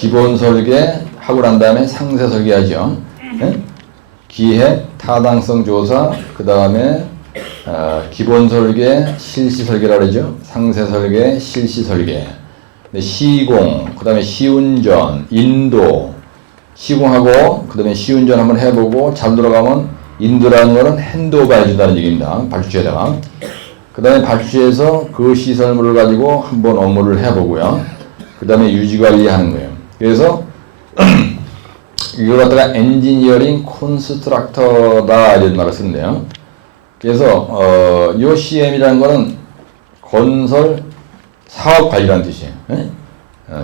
기본 설계 하고 난 다음에 상세 설계하죠. 예? 기획, 타당성 조사, 그 다음에 기본 설계, 실시 설계라고 그러죠. 상세 설계, 실시 설계. 시공, 그 다음에 시운전, 인도, 시공하고 그 다음에 시운전 한번 해보고 잘 돌아가면 인도라는 거는 핸드오버 해준다는 얘기입니다. 발주처에다가. 그 다음에 발주처에서 그 시설물을 가지고 한번 업무를 해보고요. 그 다음에 유지관리하는 거예요. 그래서 이걸 갖다가 엔지니어링 콘스트럭터다 이런 말을 쓰는데요. 그래서 요 CM이라는 거는 건설 사업 관리라는 뜻이에요.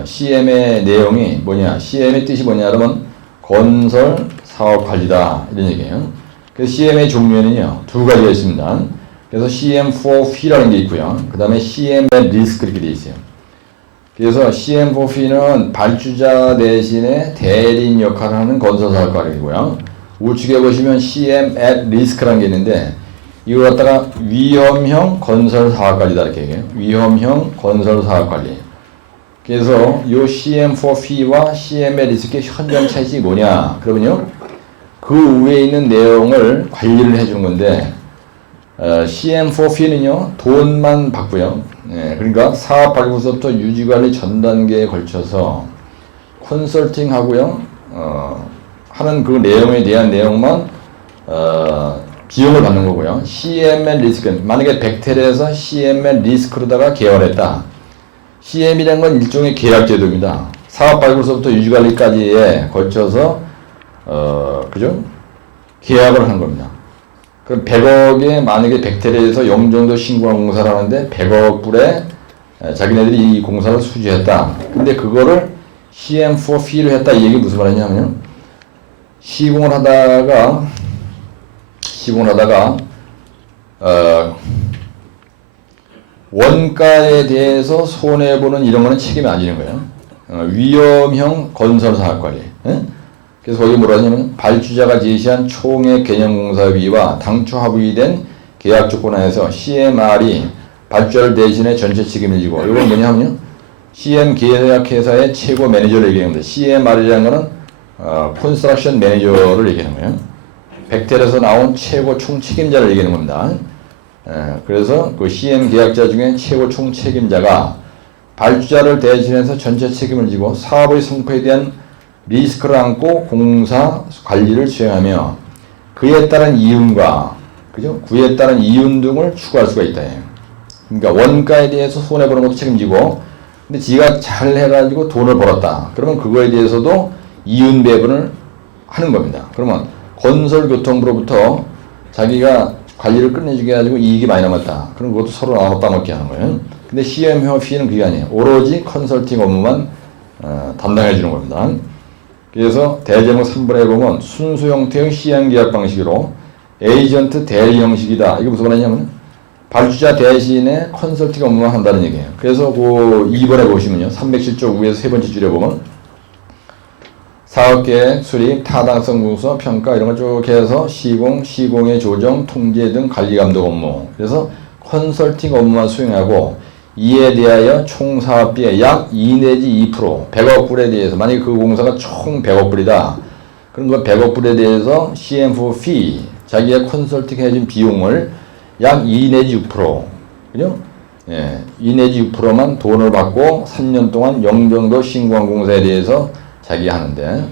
CM의 내용이 뭐냐? CM의 뜻이 뭐냐? 그러면 건설 사업 관리다 이런 얘기예요. 그래서 CM의 종류에는요 두 가지가 있습니다. 그래서 CM4P라는 게 있고요. 그 다음에 CM의 리스크 이렇게 돼 있어요. 그래서 CM4P는 발주자 대신에 대리인 역할을 하는 건설 사업 관리고요. 우측에 보시면 CM at risk라는 게 있는데 이걸 갖다가 위험형 건설 사업 관리다 이렇게 얘기해요. 위험형 건설 사업 관리. 그래서 이 CM4P와 CM의 리스크의 현장 차이점이 뭐냐? 그러면요, 그 위에 있는 내용을 관리를 해주는 건데, CM4P는요, 돈만 받고요. 그러니까 사업 발굴부터 유지관리 전 단계에 걸쳐서 컨설팅 하고요, 하는 그 내용에 대한 내용만, 비용을 받는 거고요. CM의 리스크, 만약에 벡텔에서 CM의 리스크로다가 계열했다. CM이라는 건 일종의 계약제도입니다. 사업 발굴서부터 유지관리까지에 걸쳐서 그죠? 계약을 하는 겁니다. 그럼 100억에 만약에 벡텔에서 영종도 신고한 공사를 하는데 100억 불에 자기네들이 이 공사를 수주했다. 근데 그거를 CM4P로 했다. 이 얘기 무슨 말이냐면 시공을 하다가 원가에 대해서 손해보는 이런 거는 책임이 안 지는 거예요. 위험형 건설 사업 관리. 그래서 거기 뭐라 하냐면 발주자가 제시한 총액 개념 공사비와 당초 합의된 계약 조건하에서 CMR이 발주자를 대신해 전체 책임을 지고, 이건 뭐냐면요, CM 계약회사의 최고 매니저를 얘기하는 겁니다. CMR이라는 거는 컨스트럭션 매니저를 얘기하는 거예요. 벡텔에서 나온 최고 총 책임자를 얘기하는 겁니다. 그래서 그 CM 계약자 중에 최고 총 책임자가 발주자를 대신해서 전체 책임을 지고 사업의 성과에 대한 리스크를 안고 공사 관리를 수행하며 그에 따른 이윤과 그죠? 그에 따른 이윤 등을 추구할 수가 있다. 그러니까 원가에 대해서 손해보는 것도 책임지고, 근데 지가 잘 해가지고 돈을 벌었다. 그러면 그거에 대해서도 이윤 배분을 하는 겁니다. 그러면 건설교통부로부터 자기가 관리를 끝내주게 해가지고 이익이 많이 남았다. 그럼 그것도 서로 나눠 따먹게 하는 거예요. 근데 CMF는 그게 아니에요. 오로지 컨설팅 업무만 담당해 주는 겁니다. 그래서 대제목 3번에 보면 순수 형태의 시행계약 방식으로 에이전트 대리 형식이다. 이게 무슨 말이냐면 발주자 대신에 컨설팅 업무만 한다는 얘기예요. 그래서 그 2번에 보시면요, 307쪽 위에서 세 번째 줄에 보면 사업계획, 수립, 타당성 분석, 평가 이런 걸 쭉 해서 시공, 시공의 조정, 통제 등 관리 감독 업무. 그래서 컨설팅 업무만 수행하고 이에 대하여 총 사업비의 약 2 내지 2%, 100억 불에 대해서, 만약에 그 공사가 총 100억 불이다. 그럼 그 100억 불에 대해서 CM4P, 자기가 컨설팅 해준 비용을 약 2 내지 6%, 그죠? 2 내지 6%만 돈을 받고 3년 동안 영종도 신고한 공사에 대해서 자기가 하는데,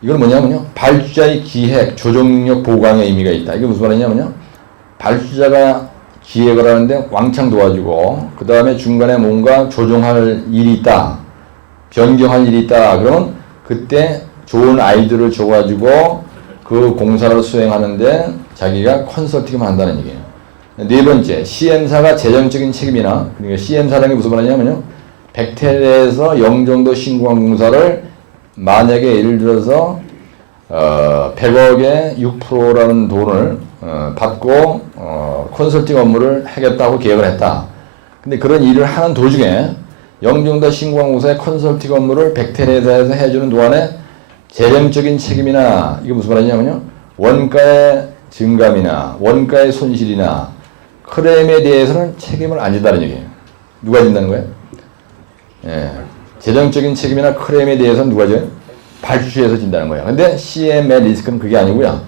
이건 뭐냐면요, 발주자의 기획, 조정 능력 보강의 의미가 있다. 이게 무슨 말이냐면요, 발주자가 기획을 하는데 왕창 도와주고, 그 다음에 중간에 뭔가 조정할 일이 있다, 변경할 일이 있다. 그러면 그때 좋은 아이디어를 줘가지고 그 공사를 수행하는데 자기가 컨설팅을 한다는 얘기예요. 네 번째, CM사가 재정적인 책임이나, 그러니까 CM사라는 게 무슨 말이냐면요, 벡텔에서 영종도 신고한 공사를 만약에 예를 들어서 100억에 6%라는 돈을 받고 컨설팅 업무를 하겠다고 계획을 했다. 근데 그런 일을 하는 도중에 영종도 신고한 공사의 컨설팅 업무를 벡텔에서 해주는 동안에 재정적인 책임이나, 이게 무슨 말이냐면요, 원가의 증감이나 원가의 손실이나 클레임에 대해서는 책임을 안 진다는 얘기예요. 누가 진다는 거예요? 재정적인 책임이나 클레임에 대해서는 누가 져요? 발주처에서 진다는 거예요. 근데 CM의 리스크는 그게 아니고요.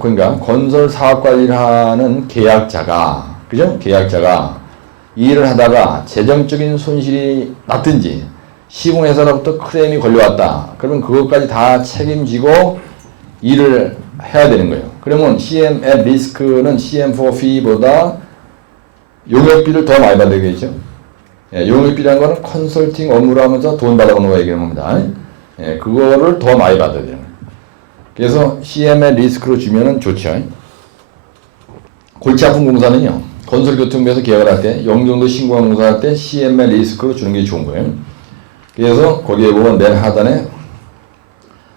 그러니까 건설 사업 관리를 하는 계약자가, 그죠? 계약자가 이 일을 하다가 재정적인 손실이 났든지 시공회사로부터 클레임이 걸려왔다. 그러면 그것까지 다 책임지고 일을 해야 되는 거예요. 그러면 CM의 리스크는 CM4 fee보다 용역비를 더 많이 받게 죠. 예, 용역비라는 거는 컨설팅 업무를 하면서 돈 받아오는 거 얘기하는 겁니다. 예, 그거를 더 많이 받아야 되는 거예요. 그래서 CM의 리스크로 주면은 좋죠. 골치 아픈 공사는요, 건설교통부에서 계약을 할 때, 영종도 신고한 공사할 때 CM의 리스크로 주는 게 좋은 거예요. 그래서 거기에 보면 맨 하단에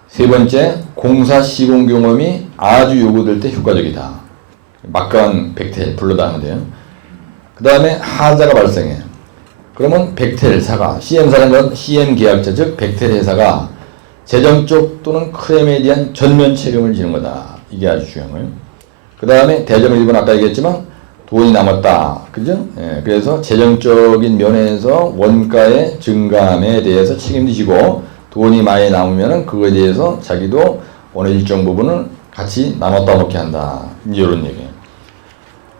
세 번째, 공사 시공 경험이 아주 요구될 때 효과적이다. 막강한 백텔 불러다 하면 돼요. 그 다음에 하자가 발생해. 그러면 백텔 회사가, CM사라는 건 CM 계약자, 즉 백텔 회사가 재정적 또는 클레임에 대한 전면 책임을 지는 거다. 이게 아주 중요한 거예요. 그 다음에 대점을 입은 아까 얘기했지만 돈이 남았다. 그죠? 예, 그래서 재정적인 면에서 원가의 증감에 대해서 책임도 지고 돈이 많이 남으면은 그거에 대해서 자기도 어느 일정 부분을 같이 나눠 따먹게 한다. 이런 얘기예요.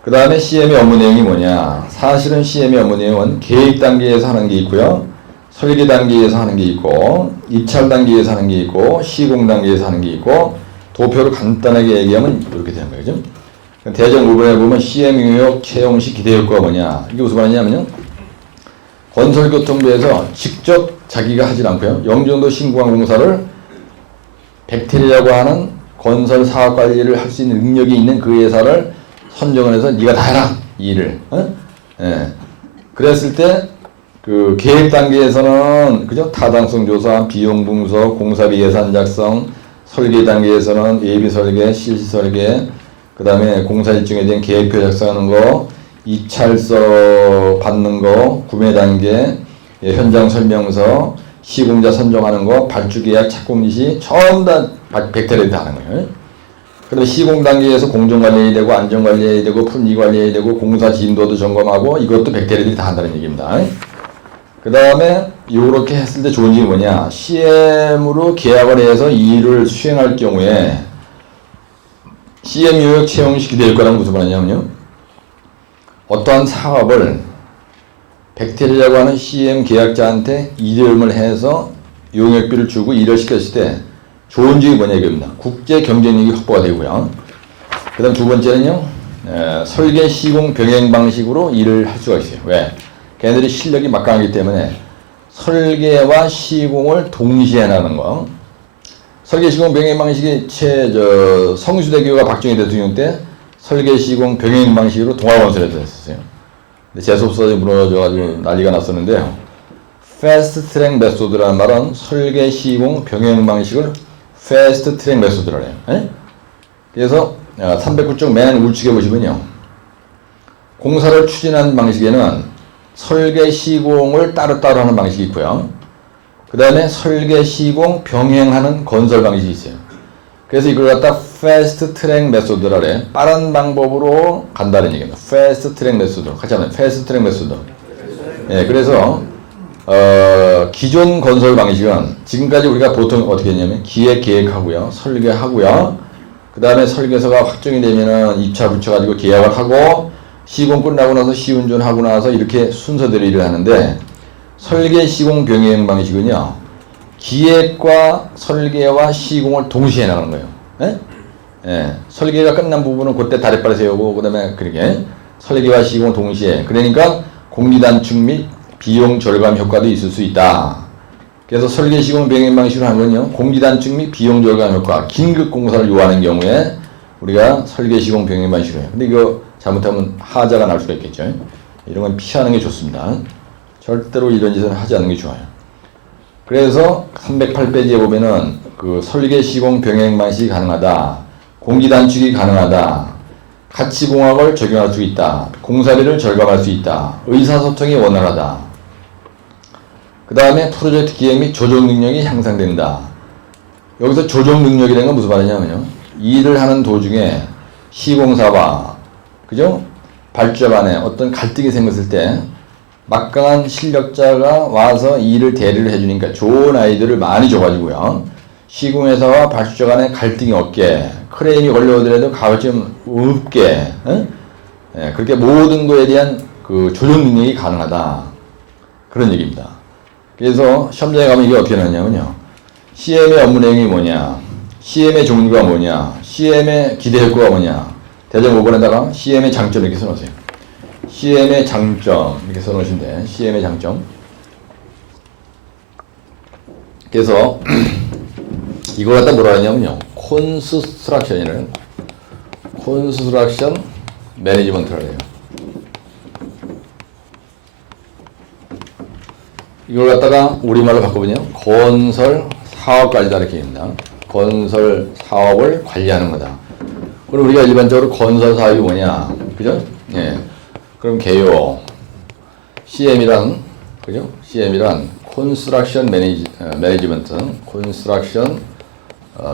그 다음에 CM의 업무 내용이 뭐냐. 사실은 CM의 업무 내용은 계획 단계에서 하는 게 있고요. 설계 단계에서 하는 게 있고, 입찰 단계에서 하는 게 있고, 시공 단계에서 하는 게 있고, 도표를 간단하게 얘기하면 이렇게 되는 거예요. 그죠? 대전 5번에 보면 CM 용역 채용 시 기대 효과가 뭐냐. 이게 무슨 말이냐면요. 건설교통부에서 직접 자기가 하질 않고요. 영종도 신고한 공사를 백텔이라고 하는 건설 사업 관리를 할 수 있는 능력이 있는 그 회사를 선정을 해서 네가 다 해라. 이 일을. 예. 그랬을 때 그 계획 단계에서는 그죠? 타당성 조사, 비용 분석, 공사비 예산 작성, 설계 단계에서는 예비 설계, 실시 설계, 그 다음에 공사 일정에 대한 계획표 작성하는 거, 입찰서 받는 거, 구매 단계, 현장 설명서, 시공자 선정하는 거, 발주 계약, 착공 지시, 전부 다 백텔에 다 하는 거예요. 그다음에 시공 단계에서 공정 관리해야 되고, 안전 관리해야 되고, 품위 관리해야 되고, 공사 진도도 점검하고, 이것도 백텔들이 다 한다는 얘기입니다. 그 다음에 요렇게 했을 때 좋은 점이 뭐냐. CM으로 계약을 해서 이 일을 수행할 경우에 CM 요역 채용시 기대일 거라는 무슨 말이냐면요. 어떠한 사업을 백텔이라고 하는 CM 계약자한테 이름을 해서 용역비를 주고 일을 시켰을 때 좋은 점이 뭐냐 이겁니다. 국제 경쟁력이 확보가 되고요. 그 다음 두 번째는요. 설계 시공 병행 방식으로 일을 할 수가 있어요. 왜? 걔네들이 실력이 막강하기 때문에 설계와 시공을 동시에 하는 거. 설계 시공 병행 방식이 성수대교가 박정희 대통령 때 설계 시공 병행 방식으로 동아건설에서 했었어요. 근데 재수없어서 무너져가지고 난리가 났었는데요. 패스트 트랙 메소드라는 말은 설계 시공 병행 방식을 패스트 트랙 메소드라고 해요. 에? 그래서 309쪽 맨 우측에 보시면요. 공사를 추진하는 방식에는 설계 시공을 따로따로 하는 방식이 있고요. 그 다음에 설계 시공 병행하는 건설 방식이 있어요. 그래서 이걸 갖다 패스트 트랙 메소드라 그래. 빠른 방법으로 간다는 얘기입니다. 패스트 트랙 메소드. 같이 하면 패스트 트랙 메소드. 예, 그래서 기존 건설 방식은 지금까지 우리가 보통 어떻게 했냐면 계획하고요. 설계하고요. 그 다음에 설계서가 확정이 되면은 입찰 붙여가지고 계약을 하고 시공 끝나고 나서 시운전하고 나서 이렇게 순서대로 일을 하는데 설계 시공 병행 방식은요. 기획과 설계와 시공을 동시에 나가는 거예요. 예? 예. 설계가 끝난 부분은 그때 다리빨 세우고 그 다음에 그렇게 설계와 시공을 동시에. 그러니까 공기 단축 및 비용 절감 효과도 있을 수 있다. 그래서 설계 시공 병행 방식으로 하는 건요. 공기 단축 및 비용 절감 효과, 긴급 공사를 요하는 경우에 우리가 설계 시공 병행 방식으로 해요. 근데 이거 잘못하면 하자가 날 수가 있겠죠. 이런 건 피하는 게 좋습니다. 절대로 이런 짓은 하지 않는 게 좋아요. 그래서 308페이지에 보면은 그 설계 시공 병행 방식이 가능하다. 공기 단축이 가능하다. 가치공학을 적용할 수 있다. 공사비를 절감할 수 있다. 의사소통이 원활하다. 그 다음에 프로젝트 기획 및 조정 능력이 향상된다. 여기서 조정 능력이라는 건 무슨 말이냐면요. 일을 하는 도중에 시공사와 그죠? 발주자 간에 어떤 갈등이 생겼을 때 막강한 실력자가 와서 일을 대리를 해주니까 좋은 아이들을 많이 줘가지고요. 시공회사와 발주자 간의 갈등이 없게, 크레인이 걸려오더라도 가급적 없게, 예, 그렇게 모든 거에 대한 그 조정 능력이 가능하다. 그런 얘기입니다. 그래서 시험장에 가면 이게 어떻게 나냐면요. CM의 업무 내용이 뭐냐, CM의 종류가 뭐냐, CM의 기대 효과가 뭐냐, 대전 5번에다가 CM의 장점 이렇게 써놓으세요. CM의 장점 이렇게 써놓으시면 돼. CM의 장점. 그래서 이걸 갖다 뭐라 하냐면요. 콘스트럭션이라는 콘스트럭션 매니지먼트라고 해요. 이걸 갖다가 우리말로 바꿔보면 건설 사업관리다 이렇게 됩니다. 건설 사업을 관리하는 거다. 그럼 우리가 일반적으로 건설 사업이 뭐냐, 그죠? 예. 그럼 개요. CM이란, 그죠? CM이란 Construction Management, Construction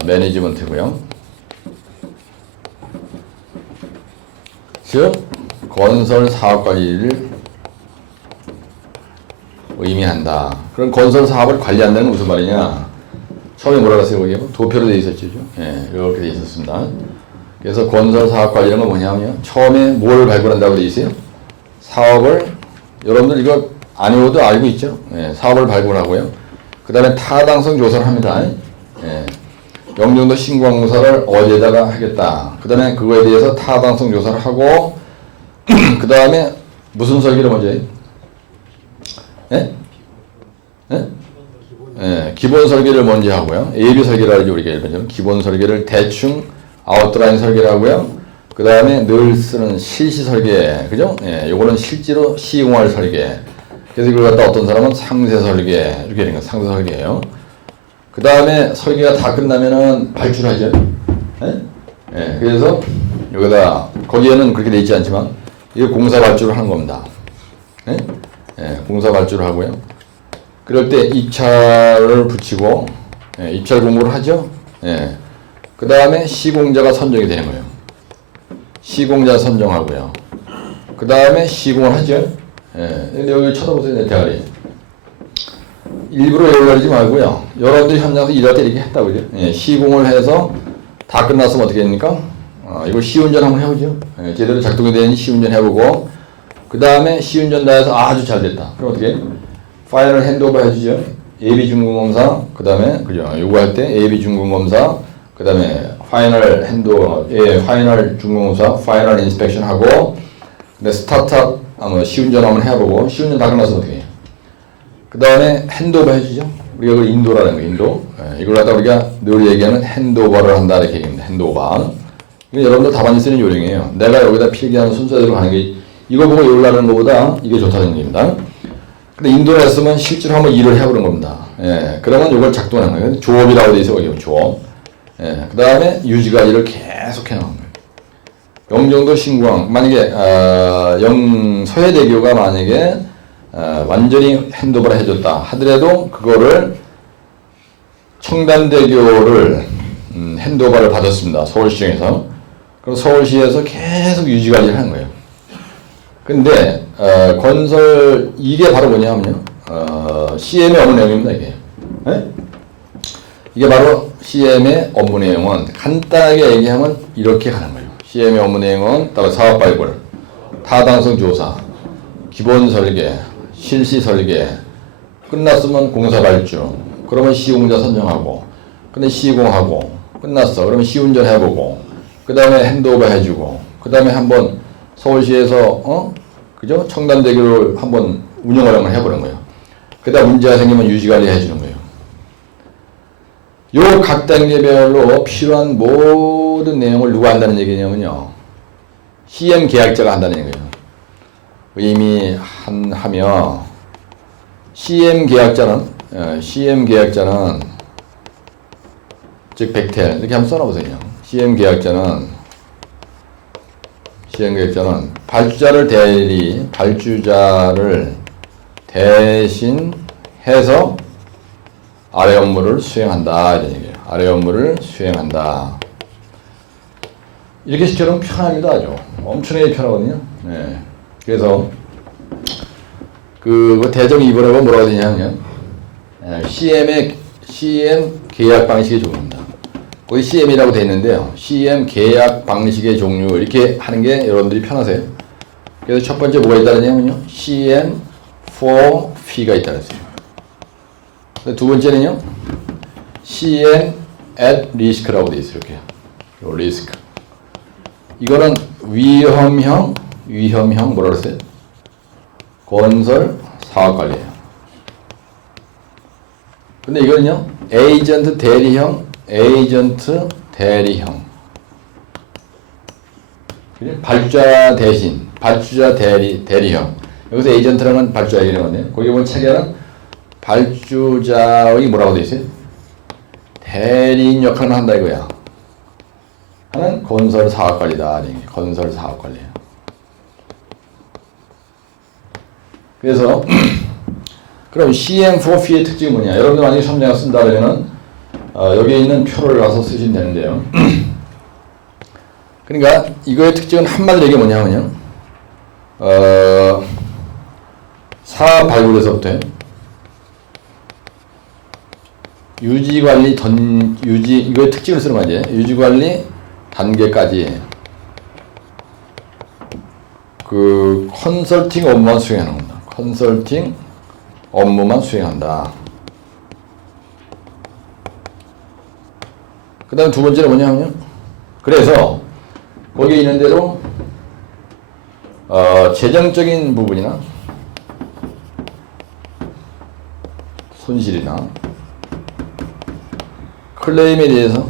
Management고요. 즉 건설 사업 관리를 의미한다. 그럼 건설 사업을 관리한다는 무슨 말이냐? 처음에 뭐라 그랬어요? 거기 도표로 되어 있었죠. 예, 이렇게 되어 있었습니다. 그래서 건설 사업 관리라는 건 뭐냐면요. 처음에 뭘 발굴한다고 되어 있어요? 사업을, 여러분들 이거 안 외워도 알고 있죠? 예, 사업을 발굴하고요. 그 다음에 타당성 조사를 합니다. 예, 영종도 신공사를 어디에다가 하겠다. 그 다음에 그거에 대해서 타당성 조사를 하고, 그 다음에 무슨 설계를 먼저 해요? 예? 예? 예, 기본 설계를 먼저 하고요. AB 설계를 하죠. 우리가 일반적으로 기본 설계를 대충 아웃라인 설계를 하고요. 그 다음에 늘 쓰는 실시 설계, 그죠? 예, 요거는 실제로 시공할 설계. 그래서 이걸 갖다 어떤 사람은 상세 설계, 이렇게 되는 거 상세 설계예요. 그 다음에 설계가 다 끝나면은 발주를 하죠. 예? 예, 그래서 여기다, 거기에는 그렇게 돼 있지 않지만, 이거 공사 발주를 하는 겁니다. 예? 예, 공사 발주를 하고요. 그럴 때 입찰을 붙이고, 예, 입찰 공고를 하죠. 예. 그 다음에 시공자가 선정이 되는 거예요. 시공자 선정하고요. 그 다음에 시공을 하죠. 예. 근데 여기 쳐다보세요, 내 대가리. 일부러 열리지 말고요. 여러분들이 현장에서 일할 때 이렇게 했다고 그죠? 예. 시공을 해서 다 끝났으면 어떻게 됩니까? 이거 시운전 한번 해보죠. 예. 제대로 작동이 되는지 시운전 해보고, 그 다음에 시운전 다 해서 아주 잘 됐다. 그럼 어떻게 해요? 파이널 핸드오버 해주죠. AB 준공검사, 그 다음에, 그죠? 요구할 때 AB 준공검사, 그 다음에 파이널 핸드오버, 파이널 준공검사, 파이널 인스펙션 하고, 근데 스타트업, 시운전 한번 해보고, 시운전 다 끝나서 어떻게 해요? 그 다음에 핸드오버 해주죠. 우리가 그걸 인도라는 거예요, 인도. 이걸 갖다 우리가 늘 얘기하는 핸드오버를 한다, 이렇게 얘기합니다. 핸드오버. 이거 여러분들 답안지 쓰는 요령이에요. 내가 여기다 필기하는 순서대로 가는 게, 이거 보고 요리하는 것보다 이게 좋다는 얘기입니다. 근데 인도로 했으면 실제로 한번 일을 해보는 겁니다. 예, 그러면 이걸 작동하는 거예요. 조업이라고 돼 있어요. 여기 조업. 예, 그 다음에 유지관리를 계속 해나가는 거예요. 영종도 신공항, 만약에, 서해대교가 만약에, 완전히 핸드오버를 해줬다 하더라도, 그거를, 청담대교를, 핸드오버를 받았습니다. 서울시청에서. 그럼 서울시에서 계속 유지관리를 하는 거예요. 근데 건설 이게 바로 뭐냐면요. CM의 업무 내용입니다. 이게. 네? 이게 바로 CM의 업무 내용은 간단하게 얘기하면 이렇게 가는 거예요. CM의 업무 내용은 따로 사업 발굴, 타당성 조사, 기본 설계, 실시 설계, 끝났으면 공사 발주, 그러면 시공자 선정하고, 근데 시공하고 끝났어. 그러면 시운전 해보고, 그 다음에 핸드오버 해주고, 그 다음에 한번 서울시에서 그죠? 청담대교를 한번 운영을 한번 해보는 거예요. 그다음 문제가 생기면 유지관리 해주는 거예요. 요 각 단계별로 필요한 모든 내용을 누가 한다는 얘기냐면요. CM 계약자가 한다는 얘기예요. 의미하며 CM 계약자는 즉 백텔 이렇게 한번 써놔보세요. CM 계약자는 발주자를 대신해서 아래 업무를 수행한다 이런 얘기예요. 아래 업무를 수행한다. 이렇게 시켜놓으면 편합니다. 아주 엄청나게 편하거든요. 네. 그래서 그 대정 2번에 뭐라고 되냐면 CM 계약 방식의 종류입니다. 거기 CM이라고 되어 있는데요. CM 계약 방식의 종류 이렇게 하는 게 여러분들이 편하세요. 그래서 첫 번째 뭐가 있다냐면요. CM for fee가 있다 그랬어요. 두 번째는요. CM at risk라고 되어 있어요. 이렇게. 리스크. 이거는 위험형 뭐라 그랬어요? 건설 사업 관리예요. 근데 이거는요. 에이전트 대리형. 발주자 대신, 발주자 대리형. 여기서 에이전트라는 건 발주자 이런 건데, 거기 보면 책에는 발주자의 뭐라고 되어 있어요? 대리인 역할을 한다 이거야. 하는 건설 사업 관리다. 건설 사업 관리예요. 그래서 그럼 CM4P의 특징이 뭐냐? 여러분들 만약에 설명을 쓴다 그러면은 여기에 있는 표를 가서 쓰시면 되는데요. 그러니까 이거의 특징은 한마디로 얘기가 뭐냐면요. 사업 발굴에서부터 유지관리 이거의 특징을 쓰는 거지. 유지관리 단계까지 그 컨설팅 업무만 수행하는 겁니다. 컨설팅 업무만 수행한다. 그 다음 두 번째는 뭐냐면요. 그래서 거기에 있는 대로 재정적인 부분이나 손실이나 클레임에 대해서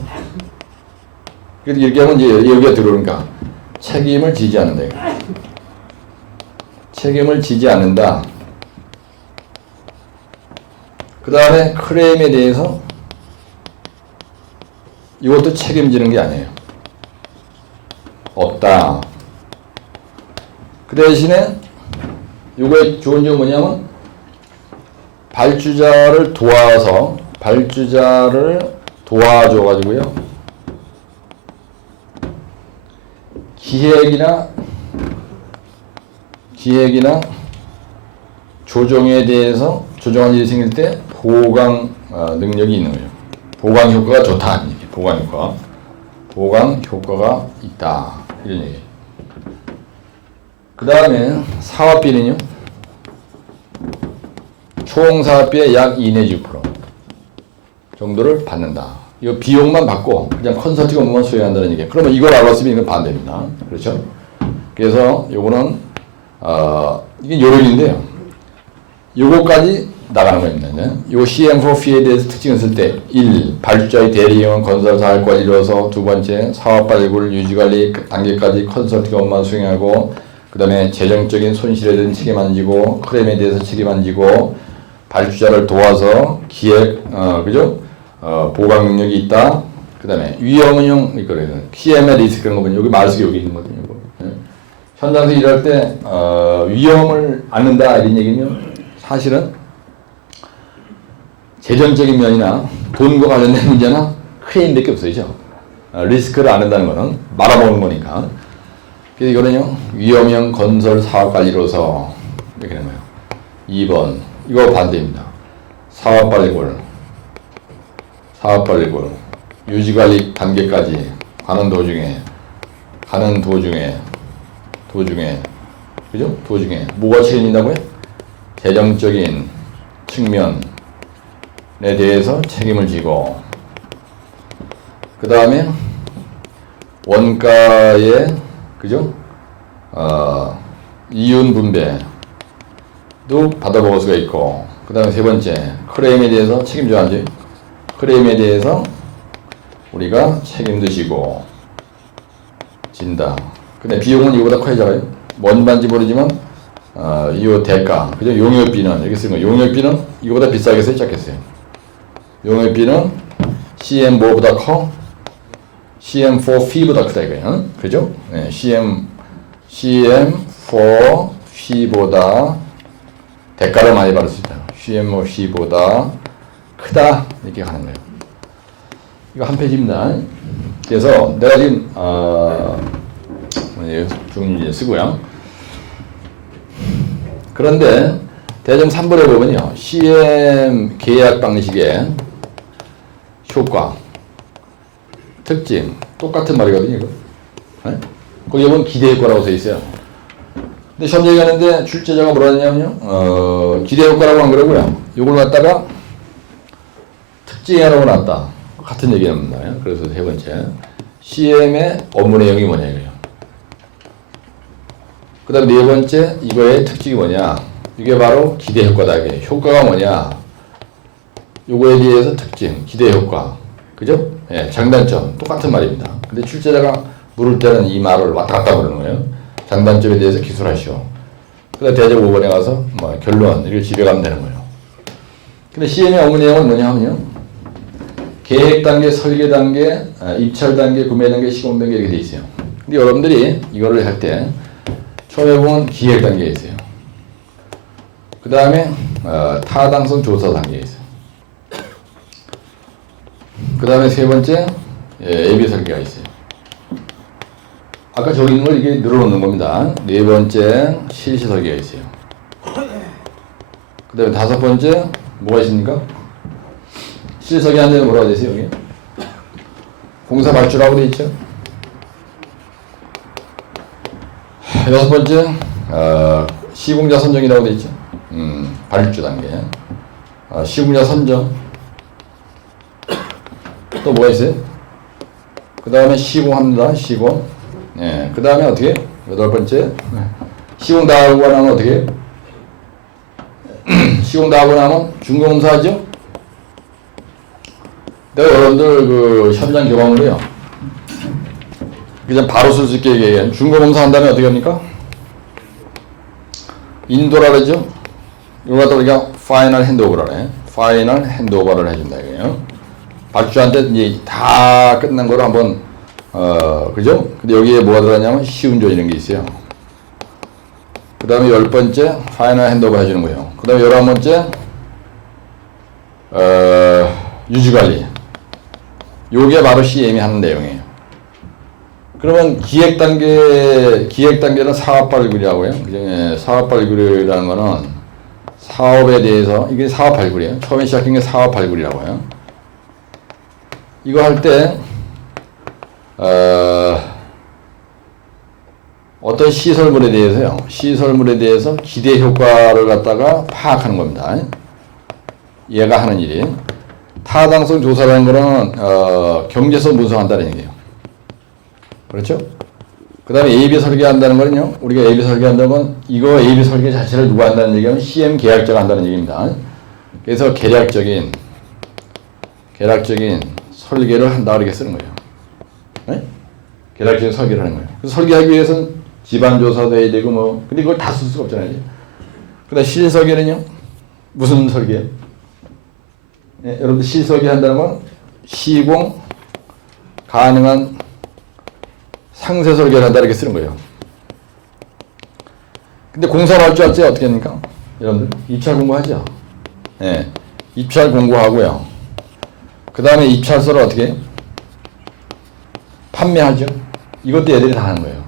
이렇게 하면 이제 여기가 들어오니까 책임을 지지 않는다. 책임을 지지 않는다. 그 다음에 클레임에 대해서 이것도 책임지는 게 아니에요. 없다. 그 대신에 이거의 좋은 점은 뭐냐면 발주자를 도와줘가지고요. 기획이나 조정에 대해서 조정한 일이 생길 때 보강 능력이 있는 거예요. 보강 효과가 좋다. 보강 효과가 있다. 이런 얘기예요. 그 다음에 사업비는요. 총 사업비의 약 2 내지 6% 정도를 받는다. 이 비용만 받고 그냥 컨설팅 업무만 수행한다는 얘기예요. 그러면 이걸 알았으면 이건 반대입니다. 그렇죠? 그래서 요거는 이게 요령인데요. 요거까지 나가는 겁니다. 요 CM4P에 대해서 특징을 쓸 때 1. 발주자의 대리형은 건설 사업과 이루어서 두 번째 사업 발굴 유지관리 단계까지 컨설팅 업무만 수행하고 그 다음에 재정적인 손실에 대한 책임 안 지고 클레임에 대해서 책임 안 지고 발주자를 도와서 기획 그죠? 보강 능력이 있다. 그 다음에 위험형 이거래요. CM의 리스크 그런 거 보면 여기 말쓰기 여기 있는 거거든요. 현장에서 일할 때 위험을 안는다 이런 얘기는 사실은 재정적인 면이나 돈과 관련된 문제나 클레임밖에 없어요. 리스크를 안는다는 거는 말아먹는 거니까. 그래서 이거는요 위험형 건설 사업 관리로서 이렇게 되는 거예요. 2번 이거 반대입니다. 사업 발굴 유지관리 단계까지 가는 도중에 그죠? 도중에 뭐가 책임진다고요? 재정적인 측면에 대해서 책임을 지고 그 다음에 원가의 그죠? 이윤 분배도 받아먹을 수가 있고 그 다음에 세 번째 클레임에 대해서 책임져야 하지. 클레임에 대해서 우리가 책임도 지고 진다. 근데 비용은 이거보다 커져요. 뭔 반지 모르지만 이 대가 그죠? 용역비는 이렇게 쓰는 거. 용역비는 이거보다 비싸겠어요, 작겠어요? 용역비는 CM4보다 커. CM4P보다 크다 이거예요. 그죠? 네, CM4P보다 대가를 많이 받을 수 있다. CM4P보다 크다 이렇게 하는 거예요. 이거 한 페이지입니다. 그래서 내가 지금 중문제 쓰고요. 그런데 대점 3번에 보면요. CM 계약 방식의 효과, 특징, 똑같은 말이거든요, 이거. 네? 거기 보면 기대 효과라고 써 있어요. 근데 시험 얘기하는데 출제자가 뭐라 하냐면요. 기대 효과라고 안 그러고요. 이걸 갖다가 특징이라고 놨다. 같은 얘기합니다. 그래서 세 번째. CM의 업무 내용이 뭐냐, 이거예요. 그 다음 네 번째, 이거의 특징이 뭐냐. 이게 바로 기대 효과다. 이게 효과가 뭐냐. 요거에 대해서 특징, 기대 효과. 그죠? 예, 장단점. 똑같은 말입니다. 근데 출제자가 물을 때는 이 말을 왔다 갔다 그러는 거예요. 장단점에 대해서 기술하시오. 그 다음 대제 5번에 가서 뭐 결론, 이걸 집에 가면 되는 거예요. 근데 CM의 업무 내용은 뭐냐 하면요. 계획 단계, 설계 단계, 입찰 단계, 구매 단계, 시공 단계 이렇게 돼 있어요. 근데 여러분들이 이거를 할 때 처음에 보면 기획 단계에 있어요. 그 다음에 타당성 조사 단계에 있어요. 그 다음에 세 번째 예비 설계가 있어요. 아까 저기 있는 걸 이게 늘어놓는 겁니다. 네 번째 실시 설계가 있어요. 그 다음에 다섯 번째 뭐가 있습니까? 실시 설계 한 데는 뭐라고 되어 있어요? 여기 공사 발주라고 되어 있죠. 여섯 번째 시공자 선정이라고 되어 있죠. 발주 단계. 시공자 선정. 또 뭐가 있어요? 그 다음에 시공합니다. 시공. 예. 그 다음에 어떻게? 여덟 번째. 시공 다 하고 나면 어떻게? 시공 다 하고 나면 중공검사하죠? 내가 여러분들 그 현장 경험으로요. 그냥 바로 쓸 수 있게 얘기해요. 중공검사 한 다음에 어떻게 합니까? 인도라 그러죠? 이걸 갖다 우리가 파이널 핸드오버라 그래. 파이널 핸드오버를 해준다 이거예요. 발주한테 이제 다 끝난 거로 한번 그죠? 근데 여기에 뭐가 들어가냐면 시운전 이런 게 있어요. 그 다음에 열 번째 파이널 핸드오버 해주는 거예요. 그 다음에 11번째 유지관리. 요게 바로 CM이 하는 내용이에요. 그러면 기획 단계는 사업 발굴이라고요. 그죠? 사업 발굴이라는 거는 사업에 대해서 이게 사업 발굴이에요. 처음에 시작한 게 사업 발굴이라고 해요. 이거 할 때 어떤 시설물에 대해서 기대 효과를 갖다가 파악하는 겁니다. 얘가 하는 일이. 타당성 조사라는 거는 경제성 분석한다는 얘기예요. 그렇죠? 그 다음에 AB 설계한다는 거는요. 우리가 AB 설계한다는 건 이거 AB 설계 자체를 누가 한다는 얘기하면 CM 계약자가 한다는 얘기입니다. 그래서 계략적인 설계를 한다 이렇게 쓰는 거예요. 네? 계략적인 설계를 하는 거예요. 그래서 설계하기 위해서는 지반 조사도 해야 되고 뭐 근데 그걸 다 쓸 수가 없잖아요. 그다음 실질 설계는요. 무슨 설계예요? 네, 여러분들 실질 설계 한다는 건 시공 가능한 상세 설계를 한다 이렇게 쓰는 거예요. 근데 공사 발주할 때 어떻게 합니까? 여러분들 입찰 공고하죠. 네, 입찰 공고하고요. 그 다음에 입찰서를 어떻게 해요? 판매하죠. 이것도 얘들이 다 하는 거예요.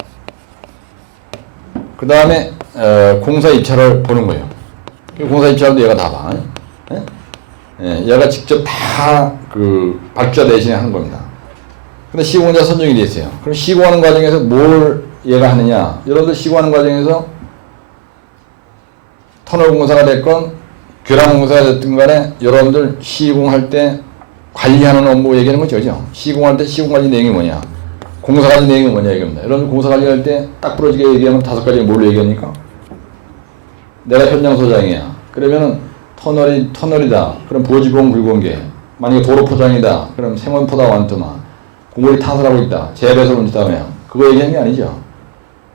그 다음에 공사 입찰을 보는 거예요. 공사 입찰도 얘가 다 봐. 예? 얘가 직접 다 그 발주자 대신에 하는 겁니다. 근데 시공자 선정이 되어 있어요. 그럼 시공하는 과정에서 뭘 얘가 하느냐? 여러분들 시공하는 과정에서 터널 공사가 됐건 교량 공사가 됐든 간에 여러분들 시공할 때 관리하는 업무 얘기하는 거죠. 그죠? 시공할 때 시공관리 내용이 뭐냐? 공사관리 내용이 뭐냐 이겁니다. 여러분 공사관리할 때 딱 부러지게 얘기하면 5가지 뭘로 얘기합니까? 내가 현장소장이야. 그러면은 터널이다. 그럼 부어지공 불공개. 만약에 도로 포장이다. 그럼 생원포다 완투마. 공물이 타설하고 있다. 재배설 운지다며. 그거 얘기하는 게 아니죠.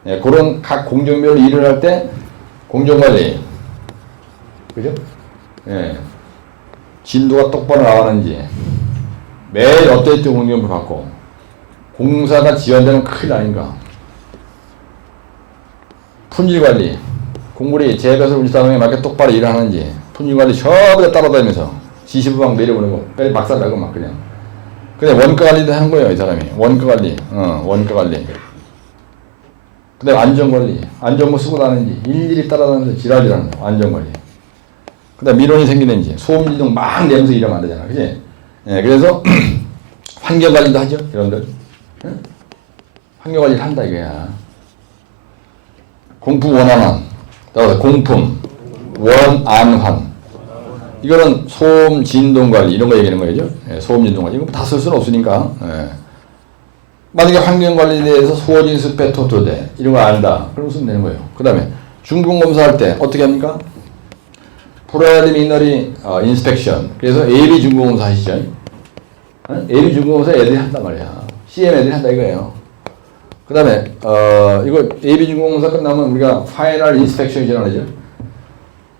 네, 그런 각 공정별 일을 할 때 공정관리. 그죠? 예. 진도가 똑바로 나가는지. 매일 어떠했지 공정을 받고. 공사가 지연되면 큰일 아닌가. 품질관리. 공물이 재배설 운지다에 맞게 똑바로 일을 하는지. 품질관리 저부터 따라다니면서 지시부 막 내려보내고 빨리 막살나고 막 그냥. 그냥 원가관리도 한 거예요, 이 사람이. 원가관리. 원가관리. 그 다음에 안전관리. 안전모 쓰고 다니는지. 일일이 따라다니면서 지랄이라는 거. 안전관리. 그다음 민원이 생기는지 소음진동 막 내면서 일하면 안 되잖아, 그지? 예, 그래서 환경 관리도 하죠, 여러분들. 예? 환경 관리를 한다 이거야. 공품 원안환, 따라서 공품 원안환. 이거는 소음 진동 관리 이런 거 얘기하는 거죠. 예, 소음 진동 관리 이거 다 쓸 수는 없으니까. 예. 만약에 환경 관리에 대해서 소진 습해 토토대 이런 거 안다, 그럼 쓰면 되는 거예요. 그다음에 중공 검사할 때 어떻게 합니까? 프리리미너리 인스펙션. 그래서 AB 중공 검사 하시죠. AB 중공 검사 애들이 한단 말이야. CM 애들이 한다 이거예요. 그 다음에 이거 AB 중공검사 끝나면 우리가 파이널 인스펙션이라고 하죠.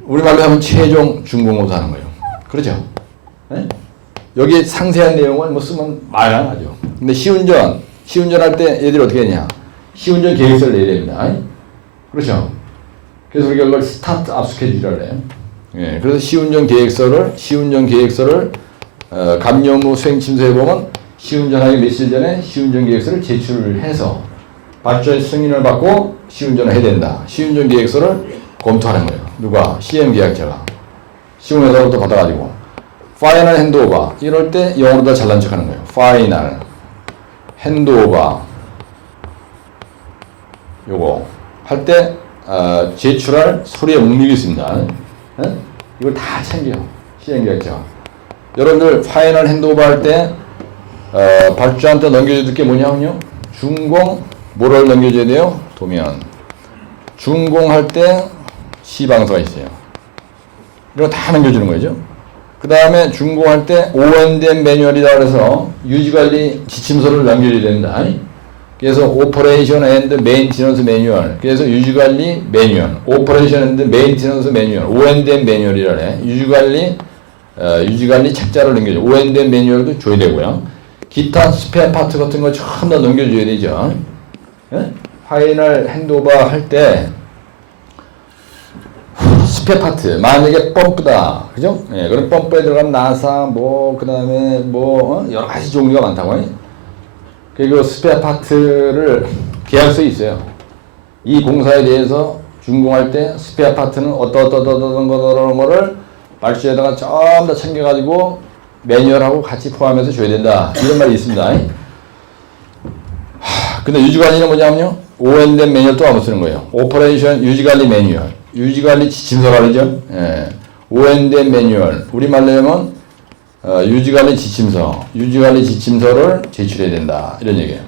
우리말로 하면 최종 중공검사 하는 거예요. 그렇죠? 네? 여기 상세한 내용을 뭐 쓰면 말 안 하죠. 근데 시운전 할 때 얘들이 어떻게 했냐? 시운전 계획서를 내야 됩니다. 그렇죠? 그래서 우리가 이걸 스타트 업 스케줄이라고 해요. 예, 그래서 시운전 계획서를 감염 후 수행 침수해 보면 시운전하기 며칠 전에 시운전 계획서를 제출을 해서 발전 승인을 받고 시운전을 해야 된다. 시운전 계획서를 검토하는 거예요. 누가? CM 계약자가. 시공회사로부터 받아가지고. 파이널 핸드오버. 이럴 때 영어로 다 잘난 척 하는 거예요. 파이널 핸드오버. 요거. 할 때, 제출할 서류에 목록이 있습니다. 에? 이걸 다 챙겨요. CM 계약자가. 여러분들, 파이널 핸드오버 할 때, 발주한테 넘겨줘야 될 게 뭐냐면요. 준공, 뭐를 넘겨줘야 돼요? 도면. 준공할 때 시방서가 있어요. 이거 다 넘겨주는 거죠. 그 다음에 준공할 때 O&M 매뉴얼이라 그래서 유지관리 지침서를 남겨줘야 된다. 그래서 오퍼레이션 앤드 메인티넌스 매뉴얼. 그래서 유지관리 매뉴얼, 오퍼레이션 앤드 메인티넌스 매뉴얼, O&M 매뉴얼이라 그래. 유지관리 책자를 넘겨줘. O&M 매뉴얼도 줘야 되고요. 기타 스페어 파트 같은 거 전부 다 넘겨줘야 되죠. 예? 파이널 핸드오버 할 때 스페어 파트, 만약에 펌프다, 그죠? 예, 그럼 펌프에 들어간 나사, 그 다음에 여러 가지 종류가 많다고. 그리고 스페어 파트를 계약서에 있어요. 이 공사에 대해서 준공할 때 스페어 파트는 어떤 거를 발주에다가 전부 다 챙겨가지고 매뉴얼하고 같이 포함해서 줘야 된다. 이런 말이 있습니다. 근데 유지관리는 뭐냐면요. O&M 매뉴얼 또 한번 쓰는 거예요. 오퍼레이션 유지관리 매뉴얼. 유지관리 지침서라 그러죠. 예. O&M 매뉴얼. 우리말로 하면 유지관리 지침서. 유지관리 지침서를 제출해야 된다. 이런 얘기예요.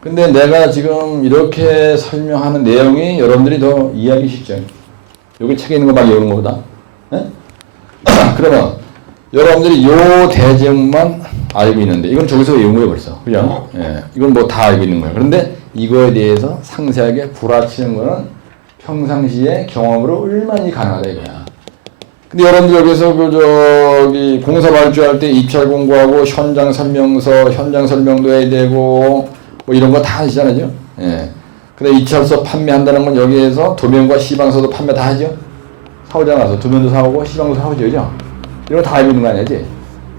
근데 내가 지금 이렇게 설명하는 내용이 여러분들이 더 이해하기 쉽죠. 여기 책에 있는 것만 외우는 것보다. 예? 그러면 여러분들이 요 대제목만 알고 있는데 이건 저기서 외운 거예요 벌써. 그죠? 예. 이건 뭐 다 알고 있는 거예요. 그런데 이거에 대해서 상세하게 구라치는 거는 평상시에 경험으로 얼마나 가능하다 이거야. 근데 여러분들 여기서 공사 발주할 때 입찰 공고하고 현장 설명도 해야 되고 뭐 이런 거 다 하시잖아요. 예. 근데 입찰서 판매한다는 건 여기에서 도면과 시방서도 판매 다 하죠. 사오자 나서 도면도 사오고 시방도 사오죠, 그죠? 이런 거 다 알고 있는 거 아니지?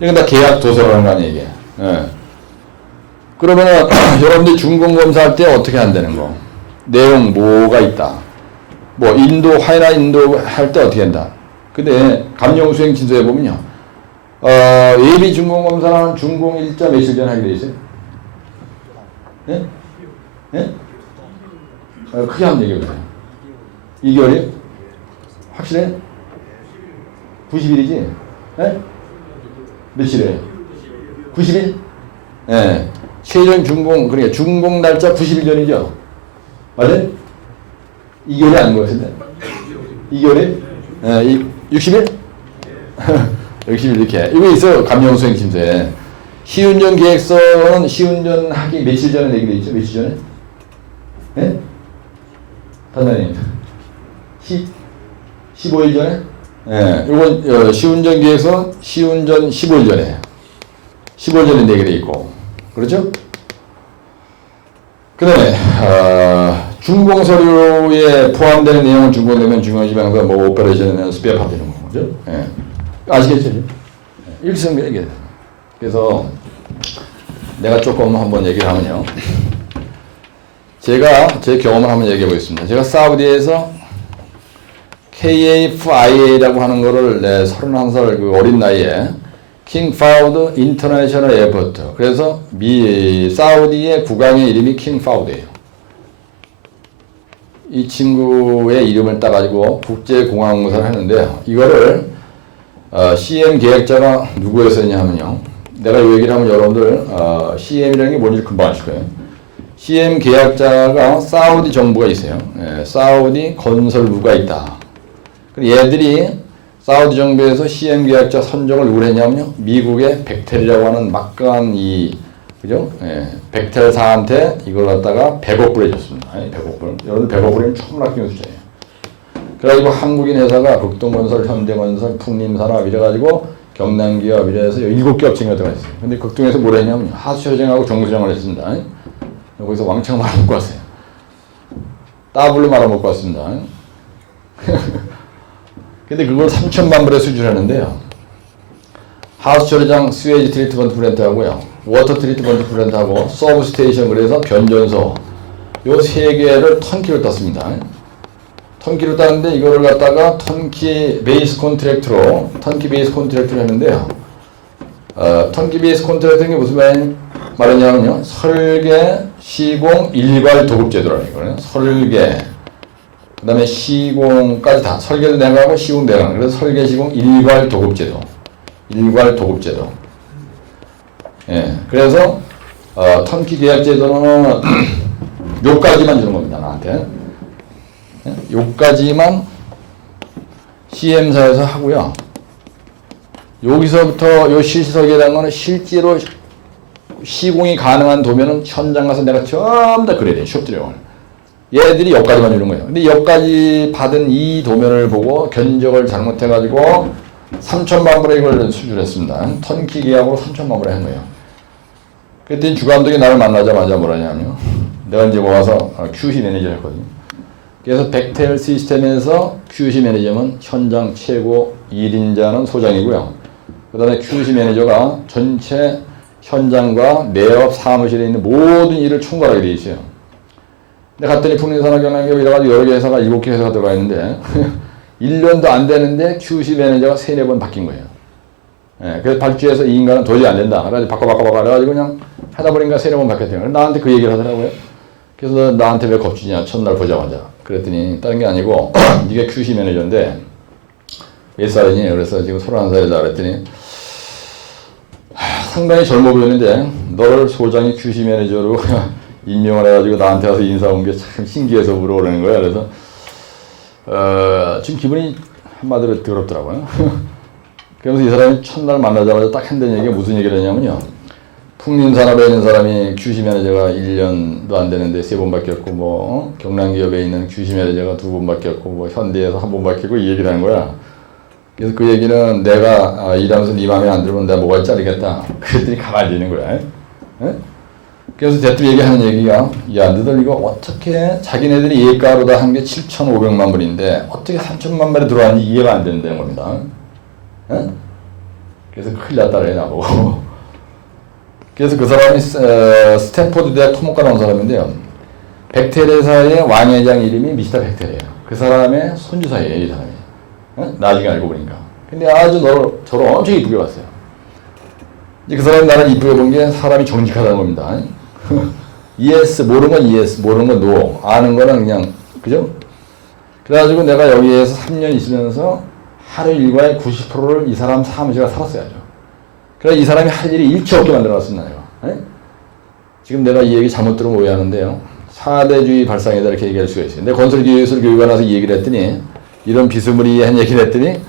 이건 다 계약 도서라는 거 아니야, 이게. 예. 그러면은, 여러분들이 준공검사할 때 어떻게 한다는 거? 내용 뭐가 있다. 파이널 인도 할 때 어떻게 한다. 근데, 감정수행 진서에 보면요. 예비 준공검사는 준공 일자 며칠 전에 하게 돼 있어요? 예? 예? 크게 한번 얘기해보세요. 2개월이요? 확실해? 90일이지? 예? 며칠이에요? 90일? 예. 최종 준공, 그러니까 준공 날짜 90일 전이죠? 맞아요? 2개월이 아닌 것 같은데? 2개월이? 예, 60일? 60일 이렇게. 이거 있어요. 감정수행 침수에. 시운전 계획서는 시운전하기 며칠 전에 내게 돼 있죠? 며칠 전에? 예? 단장님. 15일 전에? 예, 요건, 시운전 계획서, 시운전 15일 전에. 15일 전에 내게 돼 있고. 그렇죠? 그 다음에, 준공 서류에 포함되는 내용은 준공되면 중앙지방서, 오퍼레이션, 스페어 파트 이런 거죠? 예. 아시겠죠? 이렇게 쓰는 게 이게. 그래서, 내가 조금 한번 얘기를 하면요. 제가 제 경험을 한번 얘기해 보겠습니다. 제가 사우디에서 KFIA라고 하는 거를 31살 그 어린 나이에 킹 파우드 인터내셔널 에어포트. 그래서 사우디의 국왕의 이름이 킹 파우드예요. 이 친구의 이름을 따가지고 국제공항공사를 했는데요. 이거를 CM 계획자가 누구였었냐 하면요. 내가 이 얘기를 하면 여러분들 CM이라는 게 뭔지 금방 아실 거예요. CM 계약자가 사우디 정부가 있어요. 사우디 건설부가 있다. 얘들이 사우디 정부에서 CM 계약자 선정을 누구 했냐면요. 미국의 벡텔이라고 하는 막강한 그죠? 벡텔사한테 이걸 갖다가 100억 불 해줬습니다. 100억 불. 여러분들 100억 불이면 천문학적인 숫자예요. 그래가지고 한국인 회사가 극동건설, 현대건설, 풍림산업 이래가지고 경남기업 이래서 7개 업체가 들어가 있어요. 근데 극동에서 뭘 했냐면 하수처장하고 정수장을 했습니다. 거기서 왕창 말아먹고 왔어요. 더블로 말아먹고 왔습니다. 근데 그걸 3천만 불에 수주하는데요. 하우스 처리장 스웨지 트리트먼트 플랜트 하고요. 워터 트리트먼트 플랜트 하고 서브 스테이션 그래서 변전소 요 세 개를 턴키로 땄습니다. 턴키로 땄는데 이거를 갖다가 턴키 베이스 콘트랙트로 했는데요. 턴키 베이스 콘트랙트는 게 무슨 말이냐면요. 설계, 시공, 일괄 도급 제도라는 거예요. 설계, 그 다음에 시공까지 다. 설계도 내가 하고 시공 내가 하고. 그래서 설계, 시공, 일괄 도급 제도. 예. 그래서, 턴키 계약 제도는 요까지만 주는 겁니다, 나한테. 예? 요까지만 CM사에서 하고요. 여기서부터 요 실시 설계라는 거는 실제로 시공이 가능한 도면은 현장 가서 내가 전부 다 그려야 돼요. 숍드래곤을. 얘들이 여기까지만 주는 거예요. 근데 여기까지 받은 이 도면을 보고 견적을 잘못해가지고 3천만 불에 이걸 수주를 했습니다. 턴키 계약으로 3천만 불에 한 거예요. 그랬더니 주감독이 나를 만나자마자 뭐라냐면요. 내가 이제 와서 QC 매니저를 했거든요. 그래서 벡텔 시스템에서 QC 매니저는 현장 최고 1인자는 소장이고요. 그 다음에 QC 매니저가 전체 현장과 내업 사무실에 있는 모든 일을 총괄하게 돼 있어요. 근데 갔더니 풍림산업 경남기업 이래가지고 여러 개 회사가 7개 회사가 들어가 있는데 1년도 안 되는데 QC 매니저가 3-4번 바뀐 거예요. 그래서 발주해서 이 인간은 도저히 안 된다. 그래가지고 바꿔 그래가지고 그냥 하다 보니까 3-4번 바뀌었대요. 나한테 그 얘기를 하더라고요. 그래서 나한테 왜 겁주냐 첫날 보자마자. 그랬더니 다른 게 아니고 네가 QC 매니저인데 몇 살이니? 그래서 지금 31살이다 그랬더니 상당히 젊어 보이는데 너를 소장이 QC 매니저로 임명을 해가지고 나한테 와서 인사 온 게 참 신기해서 물어보는 거야. 그래서 지금 기분이 한마디로 더럽더라고요. 그러면서 이 사람이 첫날 만나자마자 딱 한다는 얘기가 무슨 얘기를 했냐면요. 풍림산업에 있는 사람이 QC 매니저가 1년도 안 되는데 3번 바뀌었고 경남기업에 있는 QC 매니저가 2번 바뀌었고 현대에서 1번 바뀌고 이 얘기를 하는 거야. 그래서 그 얘기는 내가 일하면서 네 맘에 안 들면 내가 뭐가 자르겠다. 그랬더니 가만히 있는 거야. 에? 그래서 대뜸 얘기하는 얘기가 야 너들 이거 어떻게 자기네들이 예가로 다 한 게 7,500만 불인데 어떻게 3천만 불에 들어왔는지 이해가 안 된다는 겁니다. 에? 그래서 큰일 났다 그래 나보고. 그래서 그 사람이 스탠포드 대학 토목과 나온 사람인데요. 벡텔 회사의 왕회장 이름이 미스터 벡텔이에요. 그 사람의 손주사예요, 이 사람이. 나중에 알고 보니까. 근데 아주 저를 엄청 이쁘게 봤어요. 이제 그 사람이 나를 이쁘게 본 게 사람이 정직하다는 겁니다. ES, 모르는 건 ES, 모르는 건 NO, 아는 거는 그냥, 그죠? 그래가지고 내가 여기에서 3년 있으면서 하루 일과의 90%를 이 사람 사무실에 살았어야죠. 그래서 이 사람이 할 일이 일체 없게 만들어놨습니다, 내가. 지금 내가 이 얘기 잘못 들으면 오해하는데요. 4대주의 발상이다 이렇게 얘기할 수가 있어요. 근데 건설기술 교육원 와서 이 얘기를 했더니 이런 비스무리한 얘기를 했더니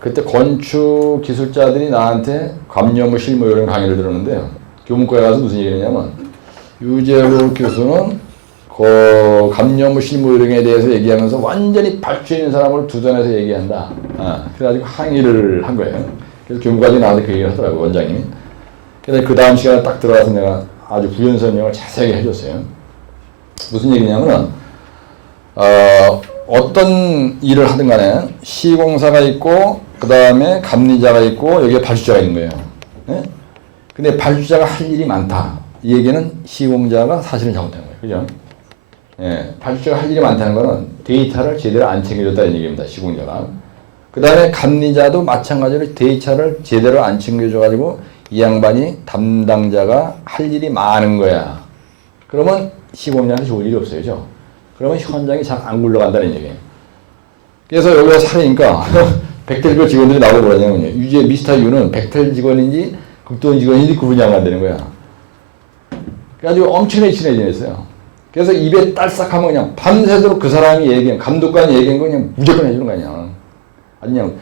그때 건축 기술자들이 나한테 감염무 실무 이런 강의를 들었는데요. 교문과에 가서 무슨 얘기를 했냐면 유재호 교수는 그 감염무 실무 요령에 대해서 얘기하면서 완전히 발주해 있는 사람을 두둔해서 얘기한다. 그래가지고 항의를 한 거예요. 그래서 교문과에 나한테 그 얘기를 하더라고요, 원장님이. 그래서 그 다음 시간에 딱 들어가서 내가 아주 부연 설명을 자세하게 해줬어요. 무슨 얘기냐면은 어떤 일을 하든 간에 시공사가 있고 그 다음에 감리자가 있고 여기에 발주자가 있는 거예요. 네? 근데 발주자가 할 일이 많다. 이 얘기는 시공자가 사실은 잘못된 거예요. 그죠? 발주자가 할 일이 많다는 거는 데이터를 제대로 안 챙겨줬다는 얘기입니다. 시공자가. 그 다음에 감리자도 마찬가지로 데이터를 제대로 안 챙겨줘가지고 이 양반이 담당자가 할 일이 많은 거야. 그러면 시공자한테 좋을 일이 없어요. 그죠? 그러면 현장이 잘 안 굴러간다는 얘기예요. 그래서 여기가 살으니까 백텔 직원들이 나오고 그러냐면 유지의 미스터 유는 백텔 직원인지 극동 직원인지 구분이 안 되는 거야. 그래가지고 엄청나게 친해지냈어요. 그래서 입에 딸싹하면 그냥 밤새도록 그 사람이 얘기한, 감독관이 얘기한 거 그냥 무조건 해주는 거 아니야. 아니, 그냥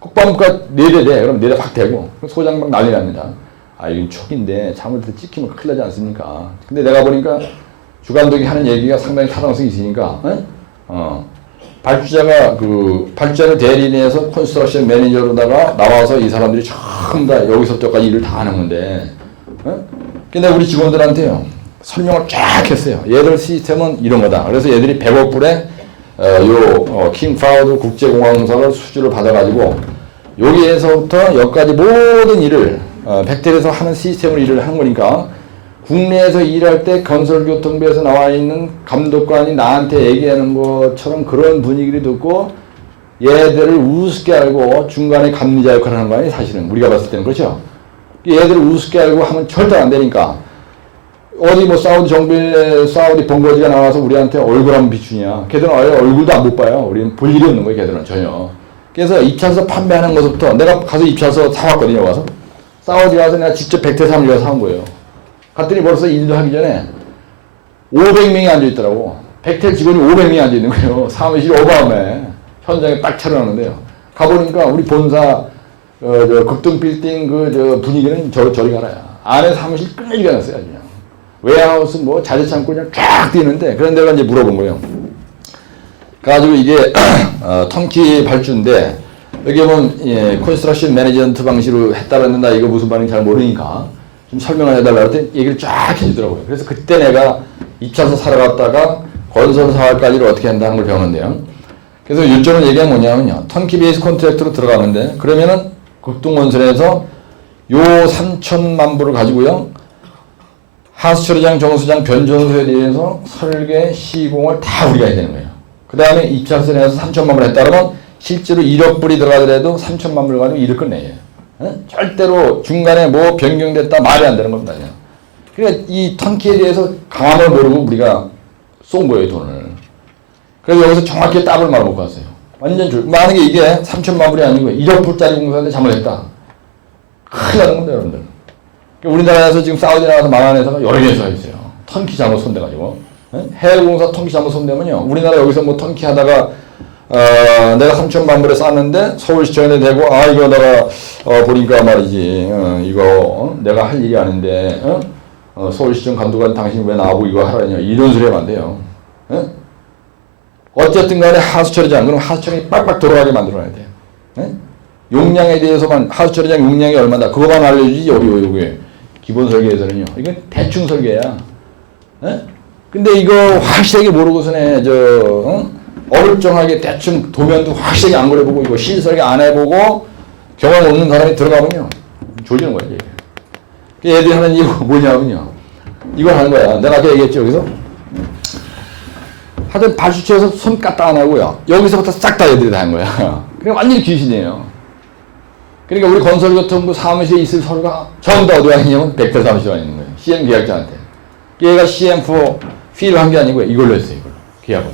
국방부가 4대 돼. 그럼 4대 확 대고. 소장 막 난리 납니다. 아, 이건 촉인데 잘못해서 찍히면 큰일 나지 않습니까? 근데 내가 보니까 주감독이 하는 얘기가 상당히 타당성이 있으니까, 발주자를 대리인해서 컨스트럭션 매니저로다가 나와서 이 사람들이 전부 다 여기서 저까지 일을 다 하는 건데, 근데 우리 직원들한테요, 설명을 쫙 했어요. 얘들 시스템은 이런 거다. 그래서 얘들이 100억 불에 킹파우드 국제공항사를 수주를 받아가지고 여기에서부터 여기까지 모든 일을 백텔에서 하는 시스템을 일을 하는 거니까 국내에서 일할 때 건설교통부에서 나와 있는 감독관이 나한테 얘기하는 것처럼 그런 분위기를 듣고 얘들을 우습게 알고 중간에 감리자 역할을 하는 거 아니에요. 사실은 우리가 봤을 때는 그렇죠. 얘들을 우습게 알고 하면 절대 안 되니까 어디 뭐 사우디 본거지가 나와서 우리한테 얼굴 한번 비추냐. 걔들은 얼굴도 안 못 봐요. 우리는 볼 일이 없는 거예요. 걔들은 전혀. 그래서 입찰서 판매하는 것부터 내가 가서 입찰서 사왔거든요. 와서. 사우디 가서 내가 직접 백태사무실 가서 사온 거예요. 갔더니 벌써 일도 하기 전에 500명이 앉아있더라고. 백태 직원이 500명이 앉아있는 거예요. 사무실이 어마어마해. 현장에 딱 차려놨는데요. 가보니까 우리 본사 극동 빌딩 분위기는 저리 가라야. 안에 사무실 끝내주게 해놨어요. 그냥. 웨어하우스 뭐 자재창고 그냥 쫙 뛰는데 그런 데가 이제 물어본 거예요. 그래가지고 이게 턴키 발주인데 여기 보면 컨스트럭션 매니지먼트 방식으로 했다라는 나 이거 무슨 말인지 잘 모르니까 좀 설명을 해달라고 했더니 얘기를 쫙 해주더라고요. 그래서 그때 내가 입찰서 사러 갔다가 건설 사활까지를 어떻게 한다는 걸 배웠는데요. 그래서 요점을 얘기한 뭐냐면요. 턴키 베이스 컨트랙트로 들어가는데 그러면은 극동건설에서 요 3천만 불을 가지고요. 하수처리장, 정수장, 변전소에 대해서 설계, 시공을 다 우리가 해야 되는 거예요. 그 다음에 입찰서에 대해서 3천만 불 했다 그러면 실제로 1억 불이 들어가더라도 3천만 불 가지고 일을 끝내요. 절대로 중간에 뭐 변경됐다 말이 안 되는 겁니다. 그러니까 이 턴키에 대해서 강함을 모르고 우리가 쏜 거예요, 돈을. 그래서 여기서 정확히 답을 말못 봤어요. 완전 만약에 이게 3천만 불이 아니고 1억 불짜리 공사인데 잘못했다. 큰일 나는 겁니다, 여러분들. 우리나라에서 지금 사우디 나가서 망한 회사가 여러 개 회사가 있어요. 턴키 잘못 손대가지고. 해외공사 턴키 잘못 손대면요. 우리나라 여기서 뭐 턴키 하다가, 내가 3천만 불에 쌌는데 서울시청에 대고, 이거 내가, 보니까 말이지, 이거, 내가 할 일이 아닌데, 서울시청 감독관 당신이 왜 나하고 이거 하라냐. 이런 소리 하면 안 돼요. 어쨌든 간에 하수처리장, 그럼 하수처리장이 빡빡 돌아가게 만들어놔야 돼요. 용량에 대해서만, 하수처리장 용량이 얼마다, 그거만 알려주지, 여기. 기본 설계에서는요. 이건 대충 설계야. 근데 이거 확실하게 모르고서는 어물쩡하게 대충 도면도 확실하게 안 그려보고 이거 실설계 안 해보고 경험 없는 사람이 들어가면요. 졸리는 거야. 이게. 애들이 하는 이유가 뭐냐면요. 이걸 하는 거야. 내가 아까 얘기했죠. 여기서. 하여튼 발수처에서 손 까딱 안 하고요. 여기서부터 싹 다 애들이 다 한 거야. 그러니까 완전히 귀신이에요. 그러니까 우리 건설교통부 사무실에 있을 서류가 전부 다 어디 와 있냐면 백태 사무실에 와 있는 거예요. CM 계약자한테. 얘가 CM4 필을 한 게 아니고 이걸로 했어요. 이걸로. 계약을.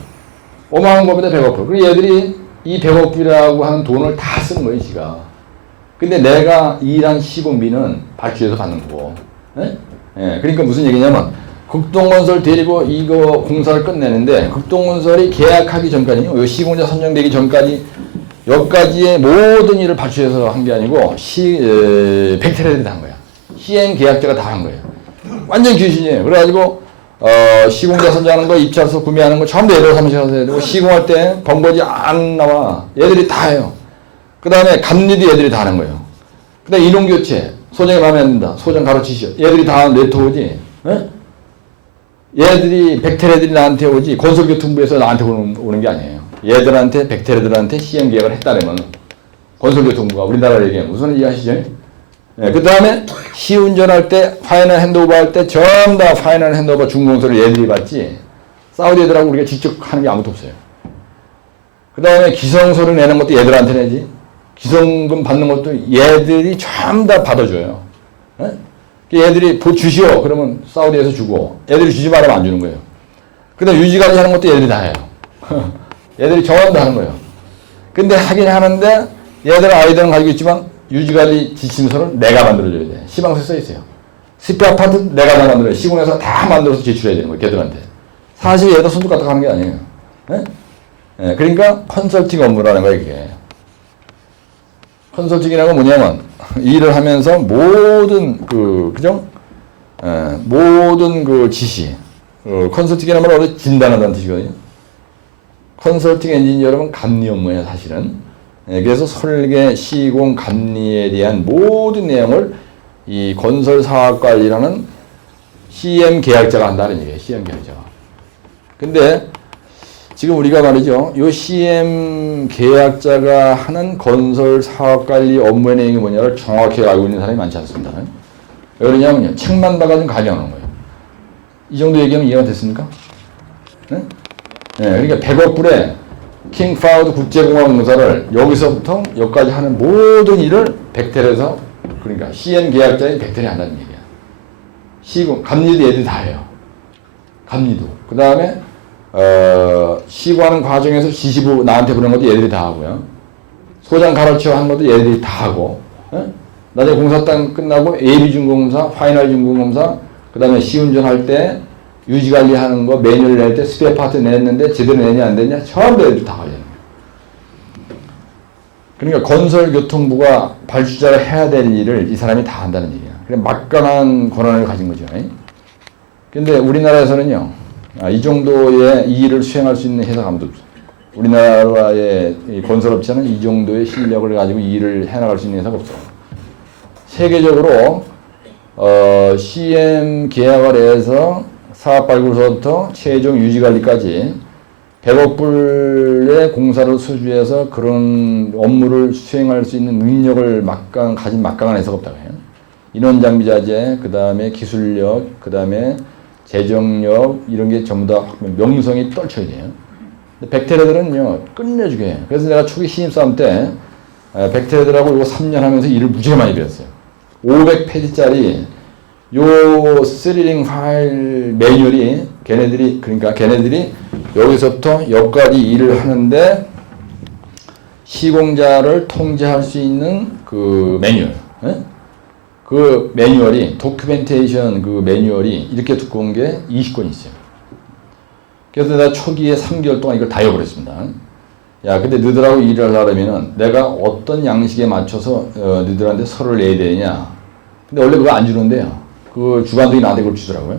어마어마한 겁니다. 100억 불. 그리고 얘들이 이 100억 불이라고 하는 돈을 다 쓰는 거예요. 지가. 근데 내가 일한 시공비는 발주해서 받는 거고. 그러니까 무슨 얘기냐면 극동건설 데리고 이거 공사를 끝내는데 극동건설이 계약하기 전까지요. 시공자 선정되기 전까지 여기까지의 모든 일을 발주해서 한 게 아니고 백태레들이 다 한 거야. CM 계약자가 다 한 거예요. 완전 귀신이에요. 그래가지고 시공자 선정하는 거, 입찰서 구매하는 거 전부 얘들 사무실 가서 해야 되고 시공할 때 번거지 안 나와. 얘들이 다 해요. 그 다음에 감리도 얘들이 다 하는 거예요. 그 다음에 인원교체. 소장이 마음에 안 든다. 소장 가르치시오. 얘들이 다 네트워크지. 얘들이 백태레들이 나한테 오지 건설교통부에서 나한테 오는 게 아니에요. 얘들한테 백태레들한테 CM 계약을 했다면 건설교통부가 우리나라 얘기하면 무슨 이해하시죠? 그 다음에 시운전할 때 파이널 핸드오버 할 때 전부 다 파이널 핸드오버 중공서를 얘들이 받지 사우디 애들하고 우리가 직접 하는 게 아무것도 없어요. 그 다음에 기성소를 내는 것도 얘들한테 내지. 기성금 받는 것도 얘들이 전부 다 받아줘요. 예? 얘들이 주시오. 그러면 사우디에서 주고, 애들이 주지 말으면 안 주는 거예요. 그 다음 유지관리 하는 것도 얘들이 다 해요. 얘들이 정원도 하는 거예요. 근데 하긴 하는데, 얘들 아이들은 가지고 있지만, 유지관리 지침서를 내가 만들어줘야 돼. 시방서에 써 있어요. 습지 아파트 내가 다 만들어요. 시공해서 다 만들어서 제출해야 되는 거예요. 걔들한테. 사실 얘들 손톱 갖다 가는 게 아니에요. 예? 예, 그러니까 컨설팅 업무라는 거예요, 이게. 컨설팅이라는 건 뭐냐면, 일을 하면서 모든 그죠? 예, 모든 그 지시. 컨설팅이라는 말 원래 진단한다는 뜻이거든요. 컨설팅 엔지니어라면 감리 업무예요, 사실은. 예, 그래서 설계, 시공, 감리에 대한 모든 내용을 이 건설 사업 관리라는 CM 계약자가 한다는 얘기예요. CM 계약자가. 근데 지금 우리가 말이죠. 이 CM 계약자가 하는 건설 사업 관리 업무의 내용이 뭐냐를 정확히 알고 있는 사람이 많지 않습니다. 왜 그러냐면요. 책만 봐가지고 가정하는 거예요. 이 정도 얘기하면 이해가 됐습니까? 네? 네, 그러니까 100억 불에 킹파우드 국제공항공사를 여기서부터 여기까지 하는 모든 일을 벡텔에서 그러니까 CM 계약자인 벡텔이 한다는 얘기야. 시공, 감리도 얘들이 다 해요. 감리도. 그 다음에 시공하는 과정에서 지시부 나한테 부르는 것도 얘들이 다 하고요. 소장 가르쳐 하는 것도 얘들이 다 하고. 예? 나중에 공사 땅 끝나고 AB 준공검사, 파이널 준공검사, 그 다음에 시운전 할 때 유지관리 하는 거, 매뉴얼 낼 때 스페어 파트 냈는데 제대로 내냐 안 되냐 전부 얘들이 다 관리하는 거예요. 그러니까 건설교통부가 발주자가 해야 될 일을 이 사람이 다 한다는 얘기야. 그래 막강한 권한을 가진 거죠. 근데 우리나라에서는요, 이 정도의 이 일을 수행할 수 있는 회사가 아무도 없어요. 우리나라의 건설업체는 이 정도의 실력을 가지고 이 일을 해나갈 수 있는 회사가 없어요. 세계적으로 CM 계약을 해서 사업 발굴서부터 최종 유지관리까지 100억 불의 공사를 수주해서 그런 업무를 수행할 수 있는 능력을 가진 막강한 회사가 없다고 해요. 인원 장비 자재, 그 다음에 기술력, 그 다음에 재정력 이런 게 전부 다 명성이 떨쳐야 돼요. 벡텔애들은요 끝내주게 해요. 그래서 내가 초기 신입사원 때 벡텔애들하고 이거 3년 하면서 일을 무지하게 많이 배웠어요. 500페이지짜리 요 스리링 파일 매뉴얼이 걔네들이 여기서부터 여기까지 일을 하는데 시공자를 통제할 수 있는 그 매뉴얼, 그 매뉴얼이 도큐멘테이션 그 매뉴얼이 이렇게 두꺼운 게 20권 있어요. 그래서 내가 초기에 3개월 동안 이걸 다 읽어버렸습니다. 야, 근데 너희들하고 일을 하려면은 내가 어떤 양식에 맞춰서 너희들한테 서를 내야 되냐. 근데 원래 그거 안 주는데요. 그 주관들이 나한테 그걸 주더라고요.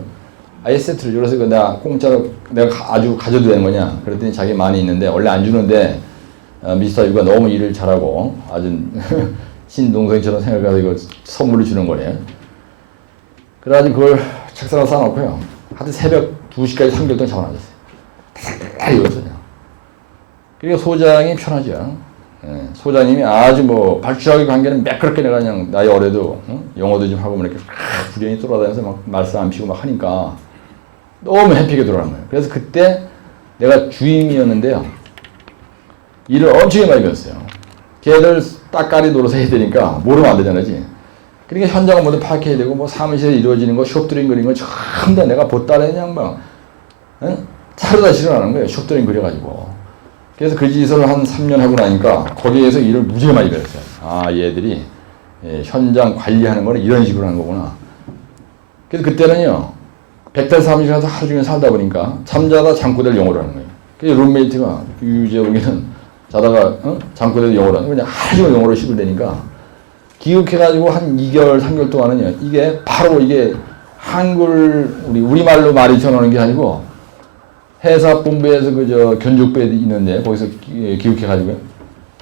아예 세트를 줘. 그래서 내가 공짜로 내가 아주 가져도 되는 거냐. 그랬더니 자기 많이 있는데 원래 안 주는데 미스터 유가 너무 일을 잘하고 아주 신동생처럼 생각해서 이거 선물을 주는 거예요. 그래가지고 그걸 책상에 쌓아놓고요. 하여튼 새벽 2시까지 3개월 동안 잡아놨었어요. 다 읽었어요. 그러니까 소장이 편하죠. 예, 소장님이 아주 뭐 발주하기 관계는 매끄럽게 내가 그냥 나이 어려도 영어도 좀 하고 뭐 이렇게 부련히 돌아다니면서 막 말씀 안 피고 막 하니까 너무 해피하게 돌아가는 거예요. 그래서 그때 내가 주임이었는데요. 일을 엄청 많이 배웠어요. 걔들 따까리 노릇 해야 되니까 모르면 안 되잖아요. 그러니까 현장을 모두 파악해야 되고 뭐 사무실에 이루어지는 거 숍드링 그린 거 전부 다 내가 보따리 그냥 막 차려다 실어나는 거예요. 숍드링 그려가지고. 그래서 그 짓을 한 3년 하고 나니까 거기에서 일을 무지하게 많이 배웠어요. 아, 얘들이 현장 관리하는 거는 이런 식으로 하는 거구나. 그래서 그때는요, 벡텔 사무실 가서 하루 종일 살다 보니까 잠자다 잠꼬대를 영어로 하는 거예요. 그래서 룸메이트가 유재욱이는 자다가 잠꼬대를 영어로 하는 거예요. 그냥 하루 종일 영어로 씹을 대니까 기억해가지고 한 2개월, 3개월 동안은요, 이게 바로 이게 한글, 우리말로 말이 전하는 게 아니고 회사 본부에서 견적부에 있는데 거기서 기록해가지고요.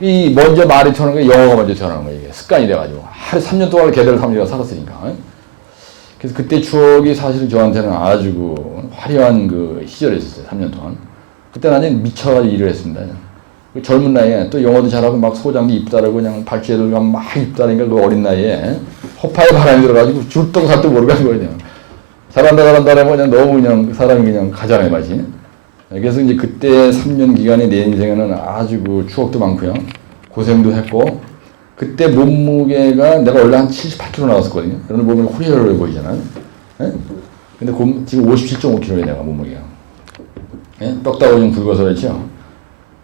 이 먼저 말이 전하는 게 영어가 먼저 전하는 거예요. 이게 습관이 돼가지고 하루 3년 동안 걔들 사무실에 살았으니까. 그래서 그때 추억이 사실 저한테는 아주 그 화려한 그 시절이었어요. 3년 동안. 그때 나는 미쳐가지고 일을 했습니다. 그 젊은 나이에 또 영어도 잘하고 막 소장도 이쁘다라고 그냥 발주해들 가면 막 이쁘다니까 그 어린 나이에 허파에 바람이 들어가지고 줄똥 살도 모르고 하는 거예요. 잘한다 하면 그냥 너무 그냥 사람이 그냥 가잖아요, 맛이. 그래서 이제 그때 3년 기간이 내 인생에는 아주 그 추억도 많고요. 고생도 했고, 그때 몸무게가 내가 원래 한 78kg 나왔었거든요. 여러분 보면 호리호리 보이잖아요. 예? 근데 지금 57.5kg에 내가 몸무게가. 예? 떡다고 좀 굵어서 그렇죠.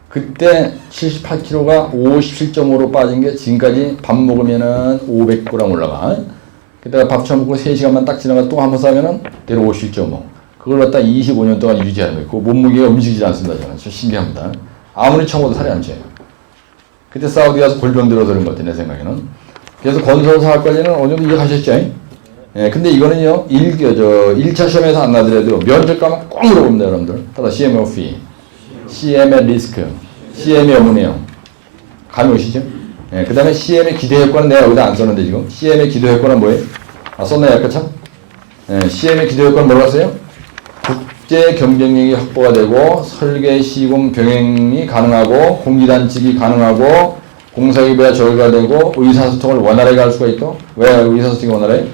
그때 78kg가 57.5로 빠진 게 지금까지 밥 먹으면은 500g 올라가. 그때가 밥 처먹고 3시간만 딱 지나가 또 한 번 싸면은 대략 57.5. 그걸 갖다 25년 동안 유지하는 거예요. 그 몸무게가 움직이지 않습니다. 저는. 저 신기합니다. 아무리 처먹어도 살이 안 쪄요. 그때 사우디 가서 골병 들어서 그런 것 같아요. 내 생각에는. 그래서 건설사학까지는 어느 정도 이해하셨죠? 예, 근데 이거는요, 1차 시험에서 안 나더라도 면접 가면 꼭 물어봅니다, 여러분들. 따라 CM의 fee, CM의 리스크, CM의 업무내용. 감이 오시죠? 예, 그 다음에 CM의 기대 효과는 내가 여기다 안 썼는데 지금. CM의 기대 효과는 뭐예요? 아, 썼나요, 아까 참? 예, CM의 기대 효과는 뭐라고 했어요? 국제 경쟁력이 확보가 되고 설계, 시공, 병행이 가능하고 공기단축이 가능하고 공사기부가 절감되고 의사소통을 원활하게 할 수가 있고. 왜 의사소통이 원활해?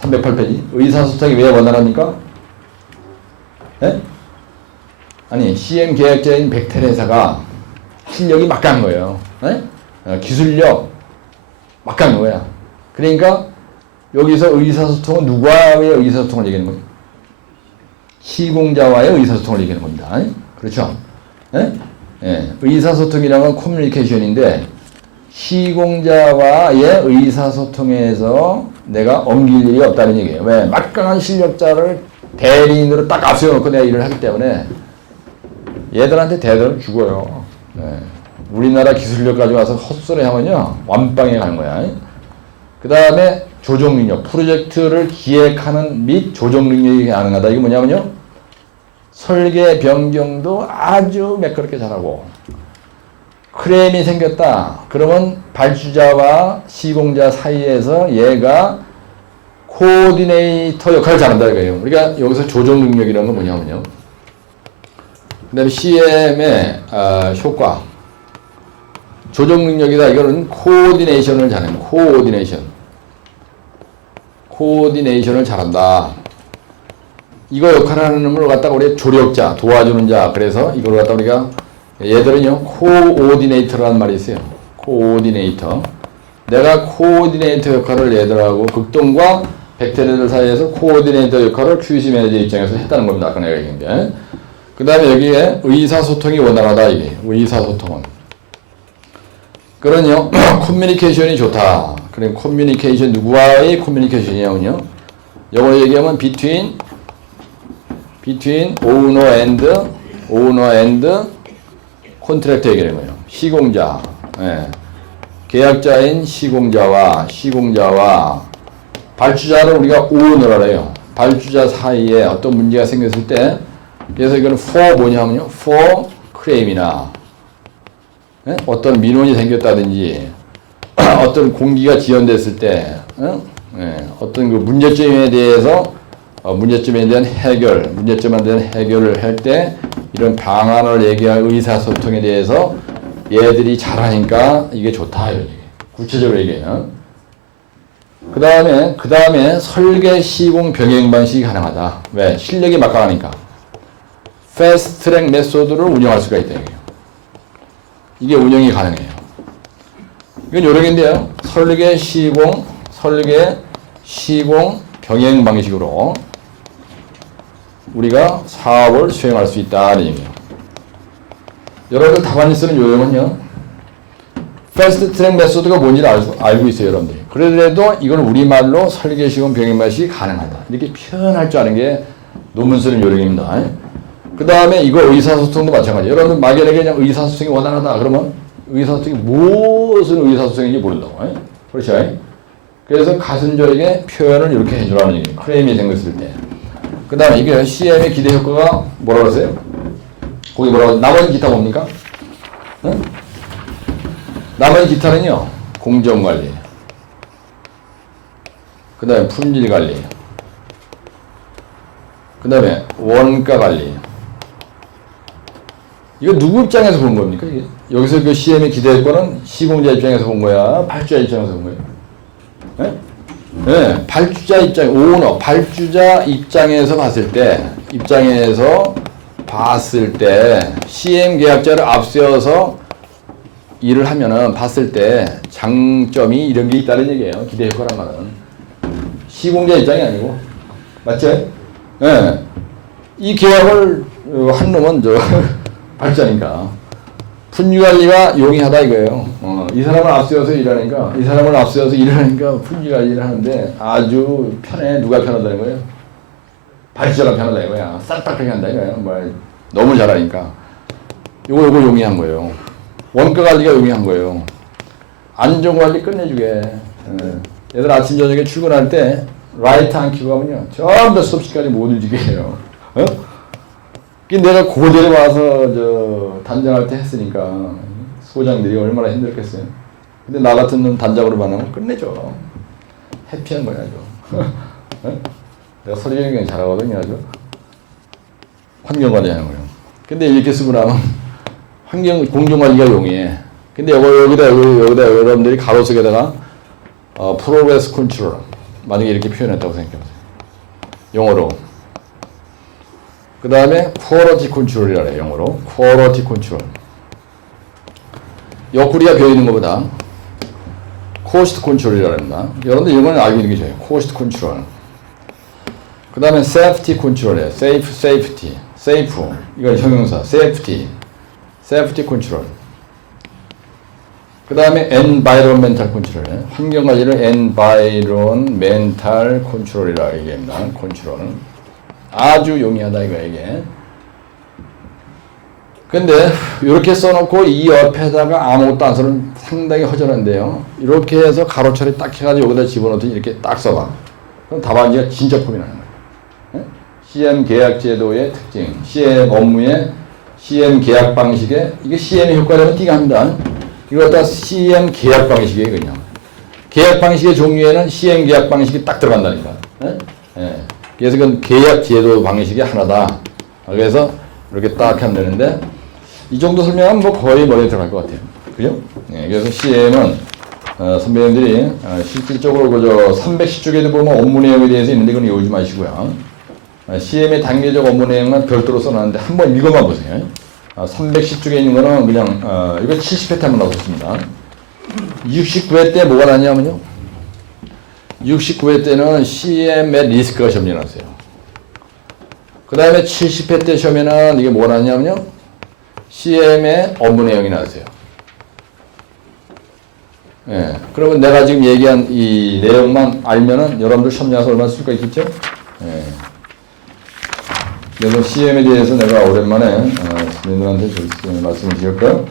308페이지. 의사소통이 왜 원활합니까? 예? 아니 CM 계약자인 백텔 회사가 실력이 막강한 거예요. 예? 기술력 막강한 거야. 그러니까 여기서 의사소통은 누구와의 의사소통을 얘기하는 거예요? 시공자와의 의사소통을 얘기하는 겁니다. 그렇죠? 예? 예. 의사소통이라는 건 커뮤니케이션인데 시공자와의 의사소통에서 내가 엉길 일이 없다는 얘기예요. 왜? 막강한 실력자를 대리인으로 딱 앞세워놓고 내가 일을 하기 때문에 얘들한테 대대로 죽어요. 예. 우리나라 기술력 가지고 와서 헛소리 하면요 완빵에 가는 거야. 그 다음에 조정 능력, 프로젝트를 기획하는 및 조정 능력이 가능하다. 이게 뭐냐면요, 설계 변경도 아주 매끄럽게 잘하고, 크레임이 생겼다. 그러면 발주자와 시공자 사이에서 얘가 코디네이터 역할을 잘한다 이거예요. 우리가 여기서 조정 능력이라는 건 뭐냐면요, 그 다음에 CM의 효과, 조정 능력이다. 이거는 코디네이션을 잘해요. 코디네이션을 잘한다. 이거 역할을 하는 놈을 갖다가 우리 조력자, 도와주는 자. 그래서 이걸 갖다 우리가 얘들은요 코오디네이터라는 말이 있어요. 코오디네이터. 내가 코오디네이터 역할을 얘들하고 극동과 백테리들 사이에서 코오디네이터 역할을 QC 매니저 입장에서 했다는 겁니다. 아까 내가 얘기한 게. 그 다음에 여기에 의사소통이 원활하다. 이게 의사소통은. 그러니요 커뮤니케이션이 좋다. 그럼 커뮤니케이션 누구와의 커뮤니케이션이냐면요, 영어로 얘기하면 between owner and contractor 얘기하는 거예요. 시공자, 예. 계약자인 시공자와 발주자를 우리가 owner라 해요. 발주자 사이에 어떤 문제가 생겼을 때, 그래서 이거는 for 뭐냐면요, for claim이나 예? 어떤 민원이 생겼다든지 어떤 공기가 지연됐을 때 예? 어떤 그 문제점에 대해서 문제점에 대한 문제점에 대한 해결을 할 때 이런 방안을 얘기할 의사소통에 대해서 얘들이 잘하니까 이게 좋다 이런 얘기. 구체적으로 얘기해요. 그 다음에 설계, 시공, 병행 방식이 가능하다. 왜? 실력이 막강하니까. 패스트 트랙 메소드를 운영할 수가 있다 얘기예요. 이게 운영이 가능해요. 이건 여러 개인데요. 설계, 시공, 병행 방식으로 우리가 사업을 수행할 수 있다는 얘기예요. 여러분들 답안이 쓰는 요령은요, 패스트 트랙 메소드가 뭔지를 알고 있어요, 여러분들이. 그래도 이걸 우리말로 설계, 시공, 병행 방식이 가능하다. 이렇게 표현할 줄 아는 게 논문 쓰는 요령입니다. 그 다음에 이거 의사소통도 마찬가지예요. 여러분 막연하게 그냥 의사소통이 원활하다 그러면 의사소통이 무슨 의사소통인지 모른다고. 그렇죠? 그래서 가순조에게 표현을 이렇게 해주라는 얘기예요. 크레임이 생겼을 때. 그 다음에 이게 CM의 기대 효과가 뭐라고 그랬어요? 거기 뭐라고, 나머지 기타 뭡니까? 응? 나머지 기타는요, 공정관리, 그 다음에 품질관리, 그 다음에 원가관리. 이거 누구 입장에서 본 겁니까? 이게? 여기서 그 CM의 기대 효과는 시공자 입장에서 본 거야? 발주자 입장에서 본 거예요? 네? 네, 발주자 입장, 오너, 발주자 입장에서 봤을 때, 봤을 때 CM 계약자를 앞세워서 일을 하면은 봤을 때 장점이 이런 게 있다는 얘기예요. 기대 효과란 말은 시공자 입장이 아니고 맞죠? 예. 네. 이 계약을 한 놈은 저 발자니까 분유관리가 용이하다 이거예요. 이 사람을 앞세워서 일하니까 이 사람을 앞세워서 일하니까 분유관리를 하는데 아주 편해. 누가 편하다는 거예요? 발자가 편하다 이거야. 쌀딱하게 한다 이거야. 뭐 너무 잘하니까 요거 용이한 거예요. 원가 관리가 용이한 거예요. 안전 관리 끝내주게. 얘들 아침 저녁에 출근할 때 라이트 안 켜고 가면요 전부 다 수업 시간에 못 움직게 해요. 내가 고대로 와서 저 단장할 때 했으니까 소장들이 얼마나 힘들겠어요. 근데 나 같은 놈 단장으로 만나면 끝내줘. 해피한 거야 아주. 내가 서류 경영 잘하거든요 아주. 환경관리 하는 거예요. 근데 이렇게 쓰고 나면 공정관리가 용이해. 근데 여기다 여러분들이 가로 속에다가 프로그레스 컨트롤 만약에 이렇게 표현했다고 생각해보세요. 영어로. 그 다음에 퀄리티 컨트롤이라 해요. 영어로 퀄리티 컨트롤. 옆구리가 비어있는 것보다 코스트 컨트롤이라 합니다. 여러분들 이런 건 알고 있는 게 좋아요. 코스트 컨트롤. 그 다음에 세이프티 컨트롤이에요. 세이프티. 세이프. 이건 형용사. 세이프티 컨트롤. 그 다음에 environmental 컨트롤이에요. 환경관리를 environmental 컨트롤이라 얘기합니다. 컨트롤은 아주 용이하다 이거 이게. 근데 이렇게 써놓고 이 옆에다가 아무것도 안 써는 상당히 허전한데요. 이렇게 해서 가로 처리 딱 해가지고 여기다 집어넣더니 이렇게 딱 써봐. 그럼 답안지가 진짜 폼이 나는 거예요. CM 계약 제도의 특징, CM 업무의 CM 계약 방식에 이게 CM의 효과라면 띠가 합니다. 이거 다 CM 계약 방식이에요 그냥. 계약 방식의 종류에는 CM 계약 방식이 딱 들어간다니까. 그래서 그건 계약 제도 방식이 하나다. 그래서 이렇게 딱 하면 되는데 이 정도 설명하면 뭐 거의 머리에 들어갈 것 같아요. 그죠? 그래서 CM은 선배님들이 실질적으로 그저 310쪽에도 보면 업무 내용에 대해서 있는데 그건 외우지 마시고요. CM의 단계적 업무 내용만 별도로 써놨는데 한번 읽어만 보세요. 310쪽에 있는 거는 그냥 이거 70회 때 한번 나왔습니다. 69회 때 뭐가 나냐면요. 69회 때는 CM의 리스크가 시험이 나왔어요. 그 다음에 70회 때 시험에는 이게 뭐가 나왔냐면요. CM의 업무 내용이 나왔어요. 예. 그러면 내가 지금 얘기한 이 내용만 알면은 여러분들 시험 나서 얼마나 쓸 거 있겠죠? 예. 그래서 CM에 대해서 내가 오랜만에 선생님들한테 말씀을 드릴까요?